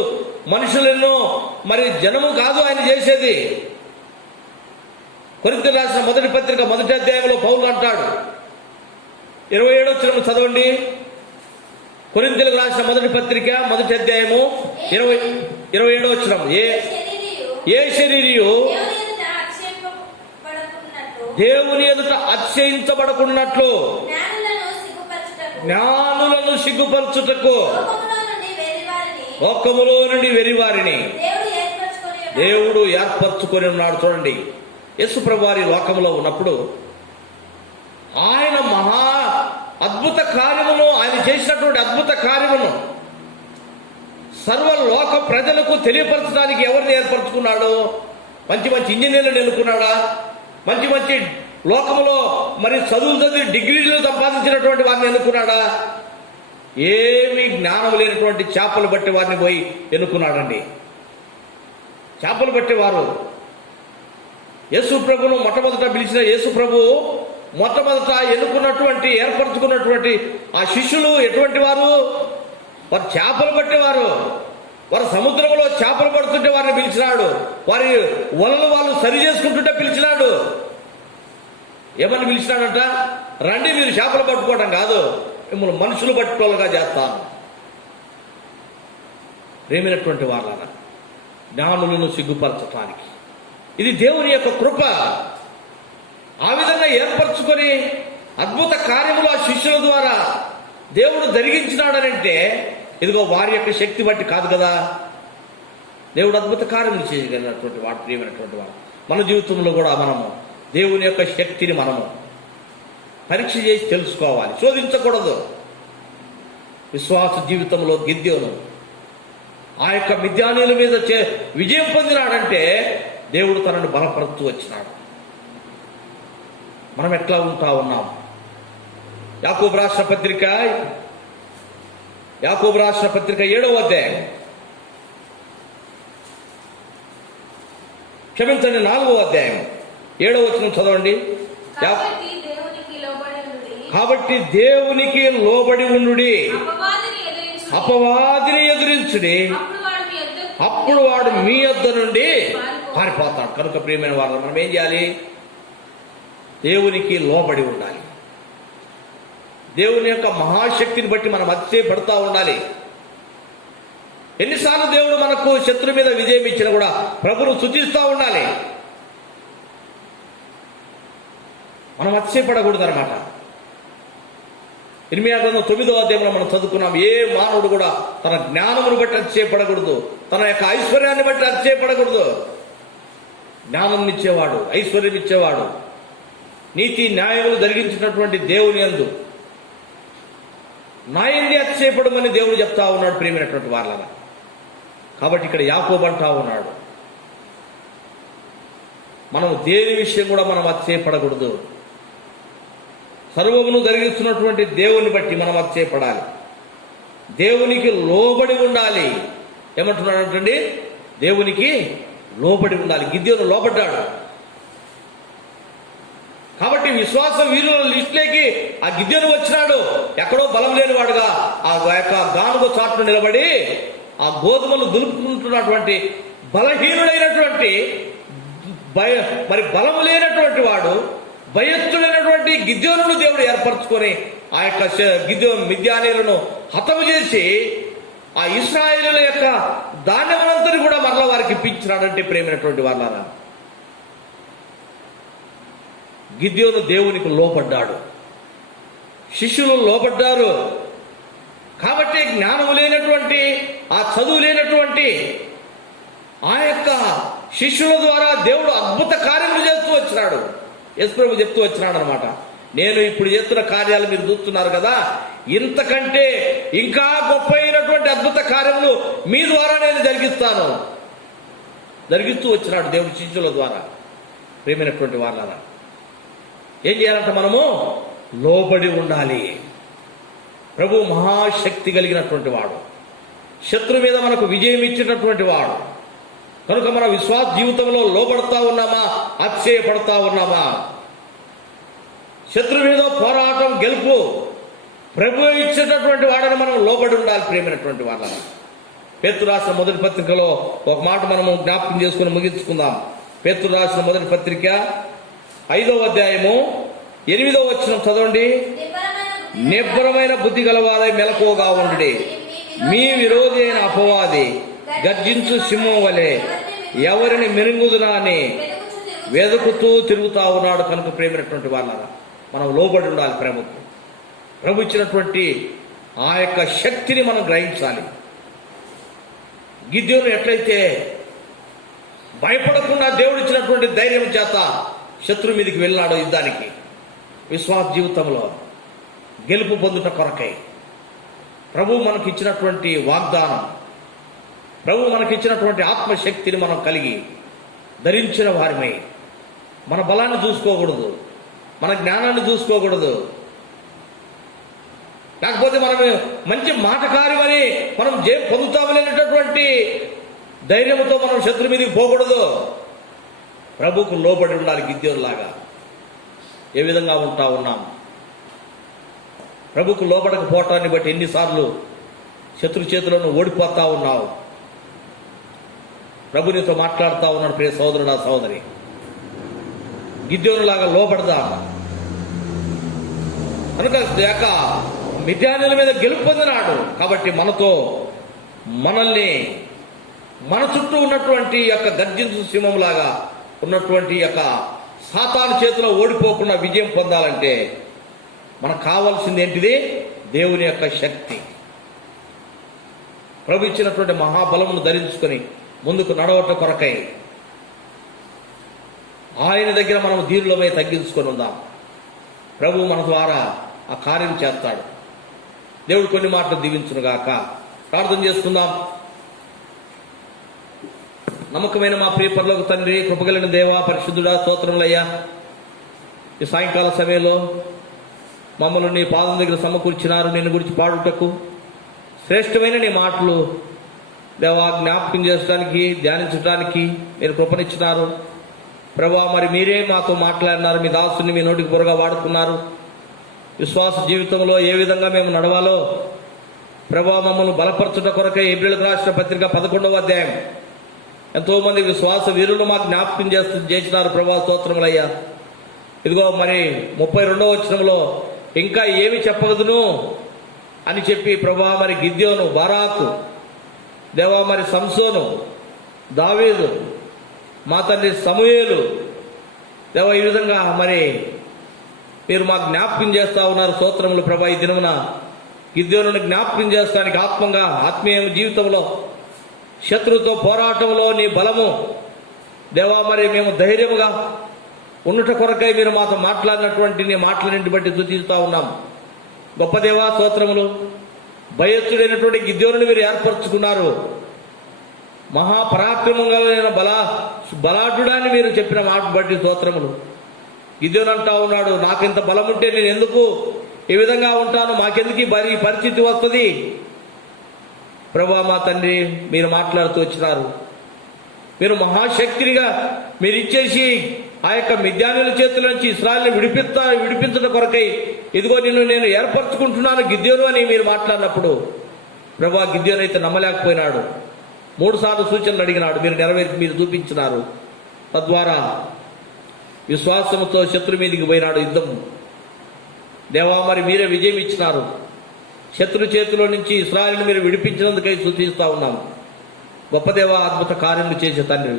మనుషులెన్నో, మరి జనము కాదు ఆయన చేసేది. కొరింథీయులకు రాసిన మొదటి పత్రిక 1వ అధ్యాయంలో పౌలు అంటాడు, 27వ వచనం చదవండి. కొరింథీయులకు రాసిన మొదటి పత్రిక 1వ అధ్యాయము 27వ వచనం. ఏ శరీరియు దేవుని ఎదుట అతిశయించబడకున్నట్లు జ్ఞానులను సిగ్గుపరచుటకు లోకములో నుండి వెరివారిని దేవుడు ఏర్పరచుకొని ఉన్నాడు. చూడండి, యేసుప్రభు వారి లోకములో ఉన్నప్పుడు ఆయన మహా అద్భుత కార్యమును, ఆయన చేసినటువంటి అద్భుత కార్యమును సర్వలోక ప్రజలకు తెలియపరచడానికి ఎవరిని ఏర్పరచుకున్నాడు? మంచి మంచి ఇంజనీర్లను ఎన్నుకున్నాడా? మంచి మంచి లోకములో మరి చదువులు చదివి డిగ్రీలు సంపాదించినటువంటి వారిని ఎన్నుకున్నాడా? ఏమీ జ్ఞానం లేనటువంటి చేపలు బట్టి వారిని పోయి ఎన్నుకున్నాడండి. చేపలు బట్టేవారు యేసు ప్రభును మొట్టమొదట పిలిచిన యేసు ప్రభు మొట్టమొదట ఎన్నుకున్నటువంటి ఏర్పరచుకున్నటువంటి ఆ శిష్యులు ఎటువంటి వారు? వారు చేపలు పట్టేవారు. వారు సముద్రంలో చేపలు పడుతుంటే వారిని పిలిచినాడు. వారి వలలు వాళ్ళు సరి చేసుకుంటుంటే పిలిచినాడు. ఏమని పిలిచినాడంట? రండి, మీరు చేపలు పట్టుకోవడం కాదు, మిమ్మల్ని మనుషులు పట్టుకోలుగా చేస్తాను. ప్రేమైనటువంటి వాళ్ళ జ్ఞానులను సిగ్గుపరచటానికి ఇది దేవుని యొక్క కృప. ఆ విధంగా ఏర్పరచుకొని అద్భుత కార్యములు ఆ శిష్యుల ద్వారా దేవుడు జరిగించినాడనంటే ఇదిగో వారి యొక్క శక్తి బట్టి కాదు కదా. దేవుడు అద్భుత కార్యములు చేయగలిగినటువంటి వాడు, ప్రియమైనటువంటి వాడు. మన జీవితంలో కూడా మనము దేవుని యొక్క శక్తిని మనము పరీక్ష చేసి తెలుసుకోవాలి, శోధించకూడదు. విశ్వాస జీవితంలో గిద్యోను ఆ యొక్క మిద్యానీయుల మీద విజయం పొందినాడంటే దేవుడు తనను బలపరుస్తూ వచ్చినాడు. మనం ఎట్లా ఉంటా ఉన్నాం? యాకోబు రాసిన పత్రిక 7వ అధ్యాయం, క్షమించండి 4వ అధ్యాయం 7వ వచనం చదవండి. కాబట్టి దేవునికి లోబడి ఉండుడి, అపవాదిని ఎదురించుడి, అప్పుడు వాడు మీ యొద్ద నుండి పారిపోతాడు. కనుక ప్రియమైన వాళ్ళు మనం ఏం చేయాలి? దేవునికి లోబడి ఉండాలి. దేవుని యొక్క మహాశక్తిని బట్టి మనం అతిశయపడతా ఉండాలి. ఎన్నిసార్లు దేవుడు మనకు శత్రు మీద విజయం ఇచ్చినా కూడా ప్రభును స్తుతిస్తూ ఉండాలి. మనం అతిశయపడకూడదు అనమాట. ఇర్మియా గ్రంథం 9వ అధ్యాయంలో మనం చదువుకున్నాం, ఏ మానవుడు కూడా తన జ్ఞానమును బట్టి అతిశయపడకూడదు, తన యొక్క ఐశ్వర్యాన్ని బట్టి అతిశయపడకూడదు. జ్ఞానం ఇచ్చేవాడు, ఐశ్వర్యం ఇచ్చేవాడు, నీతి న్యాయములు జరిగించినటువంటి దేవుని యందు నాయంది అతిశయపడమని దేవుడు చెప్తా ఉన్నాడు. ప్రియమైనటువంటి వాళ్ళ కాబట్టి ఇక్కడ యాకోబు అంటా ఉన్నాడు, మనం దేని విషయం కూడా మనం అతిశయపడకూడదు. సర్వమును జరిగిస్తున్నటువంటి దేవుని బట్టి మనం అతిశయపడాలి. దేవునికి లోబడి ఉండాలి. ఏమంటున్నాడంటండి? దేవునికి లోబడి ఉండాలి. గిద్యోను లోబడ్డాడు. కాబట్టి విశ్వాస వీరుల లిస్టులోకి ఆ గిద్యోను వచ్చినాడు. ఎక్కడో బలం లేనివాడుగా ఆ యొక్క గానుగ చాటును నిలబడి ఆ గోధుమలు దులుపుకుంటున్నటువంటి బలహీనుడైనటువంటి మరి బలము లేనటువంటి వాడు, భయస్థుడైనటువంటి గిద్యోనును దేవుడు ఏర్పరచుకొని ఆ యొక్క మిద్యానీయులను హతము చేసి ఆ ఇశ్రాయేలుల యొక్క ధాన్యమునంతని కూడా మరల వారికి ఇప్పించినాడంటే ప్రేమైనటువంటి వాళ్ళారా, గిద్యోను దేవునికి లోబడ్డాడు, శిష్యులు లోబడ్డారు. కాబట్టి జ్ఞానము లేనటువంటి, ఆ చదువు లేనటువంటి ఆ యొక్క శిష్యుల ద్వారా దేవుడు అద్భుత కార్యములు చేస్తూ వచ్చినాడు. యేసుప్రభు చెప్తూ వచ్చినాడు అనమాట, నేను ఇప్పుడు చేస్తున్న కార్యాలు మీరు చూస్తున్నారు కదా, ఇంతకంటే ఇంకా గొప్ప అయినటువంటి అద్భుత కార్యములు మీ ద్వారా నేను జరిగిస్తూ వచ్చినాడు దేవుడు శిష్యుల ద్వారా. ప్రేమైనటువంటి వాళ్ళరా, ఏం చేయాలంటే మనము లోబడి ఉండాలి. ప్రభు మహాశక్తి కలిగినటువంటి వాడు, శత్రు మీద మనకు విజయం ఇచ్చినటువంటి వాడు. కనుక మన విశ్వాస జీవితంలో లోబడతా ఉన్నామా, అతిశయపడతా ఉన్నామా? శత్రు మీద పోరాటం గెలుపు ప్రభు ఇచ్చేటటువంటి వాడని మనం లోబడి ఉండాలి. ప్రేమైనటువంటి వాళ్ళని పేతురు రాసిన మొదటి పత్రికలో ఒక మాట మనము జ్ఞాపకం చేసుకుని ముగించుకుందాం. పేతురు రాసిన మొదటి పత్రిక 5వ అధ్యాయము 8వ వచనం చదవండి. నిబ్బరమైన బుద్ధి గలవారై మెలకువగా ఉండుడి. మీ విరోధి అయిన అపవాది గర్జించు సింహం వలె ఎవరిని మెరుగుదునా అని వెతుకుతూ తిరుగుతా ఉన్నాడు. కనుక ప్రేమైనటువంటి వాళ్ళ మనం లోబడి ఉండాలి. ప్రభు ఇచ్చినటువంటి ఆ యొక్క శక్తిని మనం గ్రహించాలి. గిద్యోను ఎట్లయితే భయపడకుండా దేవుడు ఇచ్చినటువంటి ధైర్యం చేత శత్రు మీదకి వెళ్ళాడు యుద్ధానికి, విశ్వాస జీవితంలో గెలుపు పొందుట కొరకై ప్రభు మనకి ఇచ్చినటువంటి వాగ్దానం, ప్రభు మనకిచ్చినటువంటి ఆత్మశక్తిని మనం కలిగి ధరించిన వారిమై మన బలాన్ని చూసుకోకూడదు, మన జ్ఞానాన్ని చూసుకోకూడదు. లేకపోతే మనం మంచి మాటకార్యమని మనం జయం పొందుతామనేటటువంటి ధైర్యంతో మనం శత్రు మీదకి పోకూడదు. ప్రభుకు లోబడి ఉండాలి. గిద్యోనులాగా ఏ విధంగా ఉంటా ఉన్నాం? ప్రభుకు లోబడకపోవటాన్ని బట్టి ఎన్నిసార్లు శత్రు చేతులను ఓడిపోతా ఉన్నావు. ప్రభు నీతో మాట్లాడుతూ ఉన్నాడు. ప్రియ సోదరుడా, సోదరి, గిద్యోనులాగా లోబడదా. కనుక యొక్క మిద్యానుల మీద గెలుపు పొందినాడు. కాబట్టి మనల్ని మన చుట్టూ ఉన్నటువంటి యొక్క గర్జించు సింహంలాగా ఉన్నటువంటి యొక్క సాతాను చేతిలో ఓడిపోకుండా విజయం పొందాలంటే మనకు కావాల్సింది ఏంటిది? దేవుని యొక్క శక్తి. ప్రభు ఇచ్చినటువంటి మహాబలమును ధరించుకొని ముందుకు నడవట కొరకై ఆయన దగ్గర మనం దీనులమై తగ్గించుకొని ఉందాం. ప్రభు మన ద్వారా ఆ కార్యం చేస్తాడు. దేవుడు కొన్ని మాటలు దీవించునుగాక. ప్రార్థన చేసుకుందాం. నమ్మకమైన మా ప్రియ పరలోక తండ్రి, కృపగలిగిన దేవా, పరిశుద్ధుడా, స్తోత్రములయ్యా. ఈ సాయంకాల సమయంలో మమ్మల్ని నీ పాదం దగ్గర సమకూర్చినారు. నిన్ను గురించి పాడుటకు శ్రేష్టమైన నీ మాటలు దేవా జ్ఞాపకం చేయడానికి, ధ్యానించడానికి మీరు కృపనిచ్చినారు. ప్రభా, మరి మీరే మాతో మాట్లాడినారు. మీ దాసుని మీ నోటికి బురగా వాడుకున్నారు. విశ్వాస జీవితంలో ఏ విధంగా మేము నడవాలో ప్రభా మమ్మల్ని బలపరచుట కొరకై ఏప్రిల్కి రాసిన పత్రిక 11వ అధ్యాయం ఎంతో మంది విశ్వాస వీరులు మాకు జ్ఞాపకం చేసినారు. ప్రభా స్తోత్రములయ్యా. ఇదిగో మరి 32వ వచనంలో ఇంకా ఏమి చెప్పగదును అని చెప్పి ప్రభా మరి గిద్యోను, బారాకు, దేవా మరి సంసోను, దావీదు, మా తండ్రి సమూయేలు, దేవా ఈ విధంగా మరి మీరు మాకు జ్ఞాపకం చేస్తా ఉన్నారు. స్తోత్రములు ప్రభా. ఈ దినమున గిద్యోనుని జ్ఞాపకం చేస్తానికి ఆత్మీయ జీవితంలో శత్రువుతో పోరాటంలో నీ బలము దేవా మరి మేము ధైర్యముగా ఉన్నట కొరకై మీరు మాతో మాట్లాడినటువంటి నీ మాటలన్నింటి బట్టి స్తుతిస్తా ఉన్నాం. గొప్ప దేవా స్తోత్రములు. భయస్థుడైనటువంటి గిద్యోనుని మీరు ఏర్పరచుకున్నారు. మహాపరాక్రమంగా బలాఢ్యుడాన్ని మీరు చెప్పిన మాట బట్టి స్తోత్రములు. గిద్యోను అంటా ఉన్నాడు, నాకింత బలం ఉంటే నేను ఎందుకు ఈ విధంగా ఉంటాను? మాకెందుకు ఈ పరిస్థితి వస్తుంది? ప్రభా మా తండ్రి, మీరు మాట్లాడుతూ వచ్చినారు. మీరు మహాశక్తిగా మీరు ఇచ్చేసి ఆ యొక్క మిద్యానుల చేతుల నుంచి ఇశ్రాయేలుని విడిపించడం కొరకై ఇదిగో నిన్ను నేను ఏర్పరచుకుంటున్నాను గిద్యోను అని మీరు మాట్లాడినప్పుడు ప్రభా గిద్యోను అయితే నమ్మలేకపోయినాడు. 3 సార్లు సూచనలు అడిగినాడు. మీరు చూపించినారు. తద్వారా విశ్వాసంతో శత్రు మీదికి పోయినాడు యుద్ధం. దేవా మరి మీరే విజయం ఇచ్చినారు. శత్రు చేతిలో నుంచి ఇశ్రాయేలుని మీరు విడిపించినందుకై స్తుతిస్తా ఉన్నాం. గొప్ప దేవా, అద్భుత కార్యములు చేసే తండ్రి.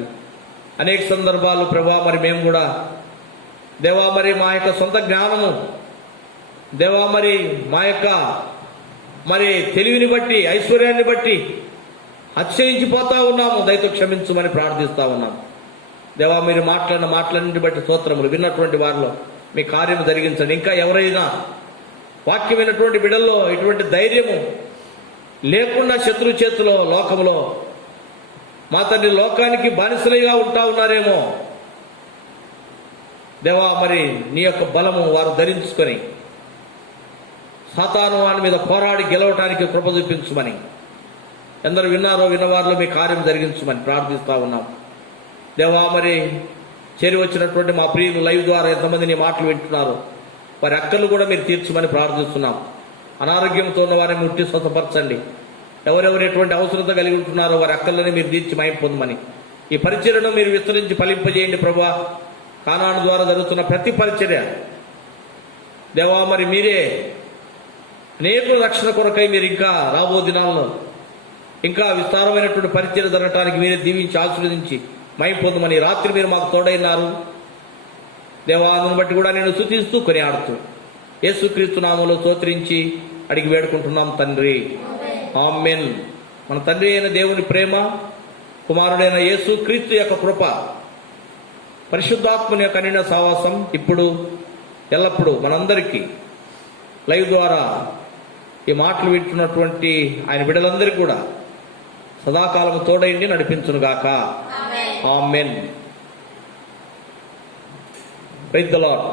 అనేక సందర్భాలు ప్రభా మరి మేము కూడా దేవా మరి మా యొక్క సొంత జ్ఞానము దేవా మరి మా యొక్క మరి తెలివిని బట్టి, ఐశ్వర్యాన్ని బట్టి అతిశయించిపోతా ఉన్నాము. దయతో క్షమించమని ప్రార్థిస్తా ఉన్నాం. దేవా మీరు మాట్లాడిన మాటలన్నింటి బట్టి స్తోత్రములు. విన్నటువంటి వారిలో మీ కార్యము జరిగించండి. ఇంకా ఎవరైనా వాక్యమైనటువంటి బిడ్డల్లో ఇటువంటి ధైర్యము లేకుండా శత్రు చేతిలో లోకంలో మా తండ్రి లోకానికి బానిసలుగా ఉంటా ఉన్నారేమో దేవా మరి నీ యొక్క బలము వారు ధరించుకొని సాతాను వాని మీద పోరాడి గెలవటానికి కృప చూపించమని, ఎందరు విన్నారో విన్నవారిలో మీ కార్యం జరిగించమని ప్రార్థిస్తా ఉన్నాం. దేవా మరి చేరి వచ్చినటువంటి మా ప్రియులు లైవ్ ద్వారా ఎంతమంది నీ మాటలు వింటున్నారు, వారి అక్కలు కూడా మీరు తీర్చమని ప్రార్థిస్తున్నాం. అనారోగ్యంతో ఉన్న వారిని ముట్టి స్వస్థపరచండి. ఎవరెవరు ఎటువంటి అవసరత కలిగి ఉంటున్నారో వారి అక్కలని మీరు తీర్చి మహిమ పొందమని, ఈ పరిచర్యను మీరు విస్తరించి ఫలింపజేయండి ప్రభువా. కానాను ద్వారా జరుగుతున్న ప్రతి పరిచర్య దేవా మరి మీరే అనేక రక్షణ కొరకై మీరు ఇంకా రాబో దినాల్లో ఇంకా విస్తారమైనటువంటి పరిచర్య జరగటానికి మీరే దీవించి ఆశీర్వదించి మహిమ పొందమని రాత్రి మీరు మాకు తోడైనారు దేవా. అందును బట్టి కూడా నేను స్తుతిస్తూ కొనియాడుతూ యేసుక్రీస్తు నామములో స్తోత్రించి అడిగి వేడుకుంటున్నాం తండ్రి, ఆమేన్. మన తండ్రి అయిన దేవుని ప్రేమ, కుమారుడైన యేసుక్రీస్తు యొక్క కృప, పరిశుద్ధాత్మని యొక్క అన్యోన్య సహవాసం ఇప్పుడు ఎల్లప్పుడూ మనందరికీ లైవ్ ద్వారా ఈ మాటలు వింటున్నటువంటి ఆయన బిడ్డలందరికీ కూడా సదాకాలం తోడైండి నడిపించునుగాక. ఆమేన్. Praise the lord.